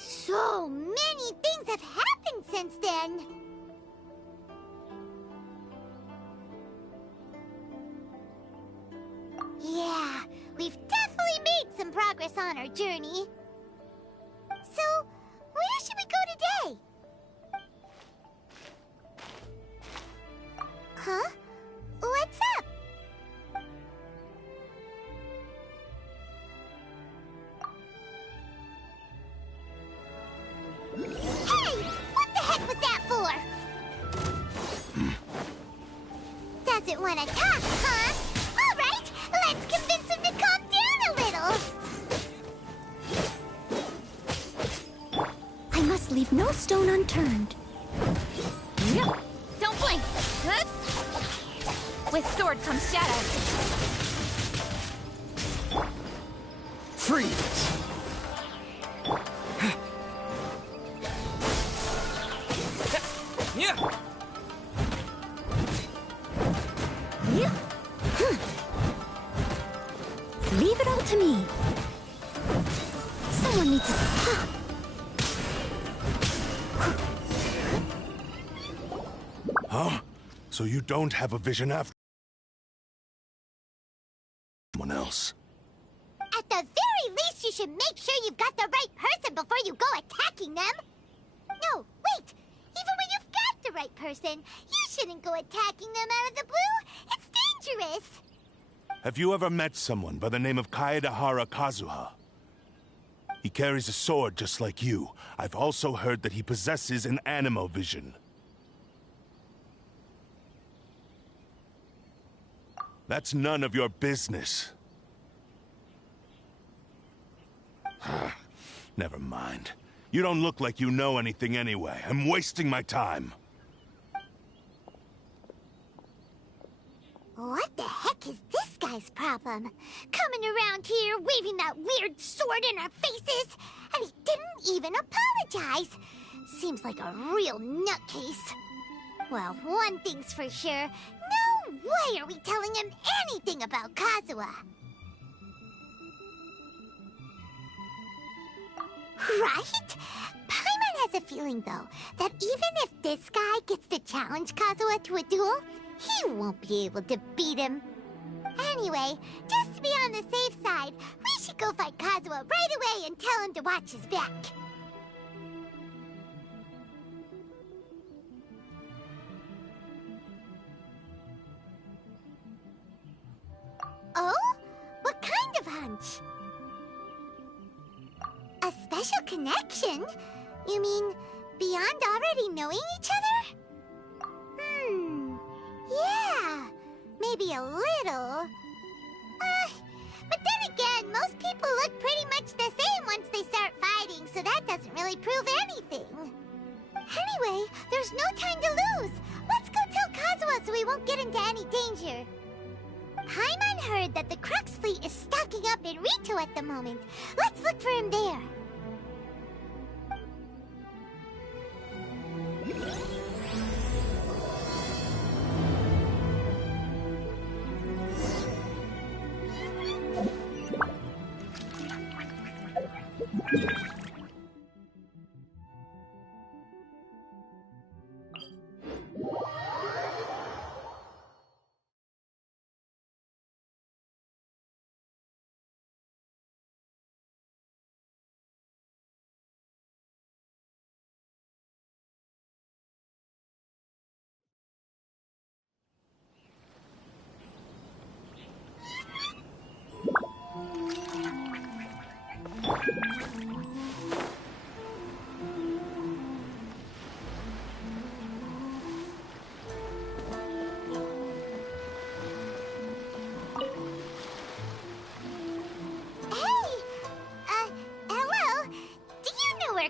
So many things have happened since then. Yeah, we've definitely made some progress on our journey. So, where should we go today? Huh? What's up? Hey! What the heck was that for? Doesn't want to talk, huh? All right, let's convince him to calm down a little. I must leave no stone unturned. No, don't blink. Huh? With sword comes shadow. Freeze! Leave it all to me. Someone needs to... Huh? So you don't have a vision after someone else? At the very least, you should make sure you've got the right person before you go attacking them. No, wait. Even when you've got the right person, you shouldn't go attacking them out of the blue. It's dangerous. Have you ever met someone by the name of Kaedahara Kazuha? He carries a sword just like you. I've also heard that he possesses an animo vision. That's none of your business. Never mind. You don't look like you know anything anyway. I'm wasting my time. What the heck is this guy's problem? Coming around here, waving that weird sword in our faces, and he didn't even apologize. Seems like a real nutcase. Well, one thing's for sure. No way are we telling him anything about Kazuha. Right? Paimon has a feeling, though, that even if this guy gets to challenge Kazuha to a duel, he won't be able to beat him. Anyway, just to be on the safe side, we should go fight Kazuha right away and tell him to watch his back. Oh? What kind of hunch? A special connection? You mean beyond already knowing each other? Yeah, maybe a little. But then again, most people look pretty much the same once they start fighting, so that doesn't really prove anything. Anyway, there's no time to lose. Let's go tell Kazuha so we won't get into any danger. Paimon heard that the Crux fleet is stocking up in Rito at the moment. Let's look for him there.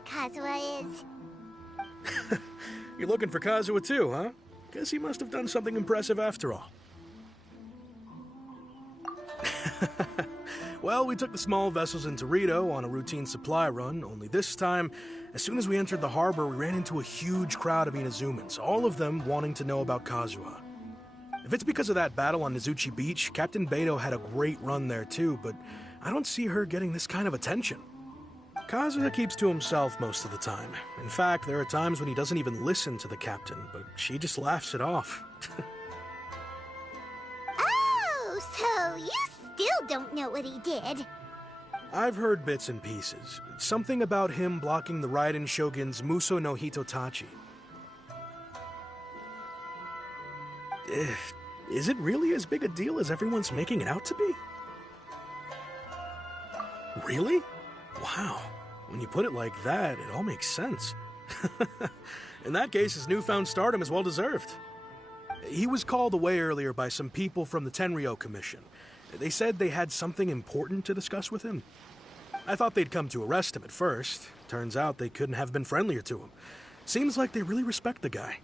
Kazuha is. You're looking for Kazuha too, huh? Guess he must have done something impressive after all. Well, we took the small vessels into Rito on a routine supply run, only this time, as soon as we entered the harbor, we ran into a huge crowd of Inazumans, all of them wanting to know about Kazuha. If it's because of that battle on Nizuchi Beach, Captain Beto had a great run there too, but I don't see her getting this kind of attention. Kazuha keeps to himself most of the time. In fact, there are times when he doesn't even listen to the captain, but she just laughs it off. Oh, so you still don't know what he did? I've heard bits and pieces. Something about him blocking the Raiden Shogun's Muso no Hitotachi. Is it really as big a deal as everyone's making it out to be? Really? Wow. When you put it like that, it all makes sense. In that case, his newfound stardom is well deserved. He was called away earlier by some people from the Tenryou Commission. They said they had something important to discuss with him. I thought they'd come to arrest him at first. Turns out they couldn't have been friendlier to him. Seems like they really respect the guy.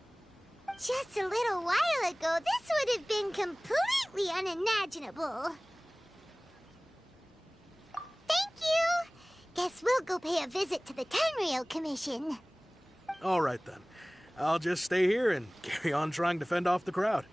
Just a little while ago, this would have been completely unimaginable. Thank you! Guess we'll go pay a visit to the Tenryou Commission. All right then. I'll just stay here and carry on trying to fend off the crowd.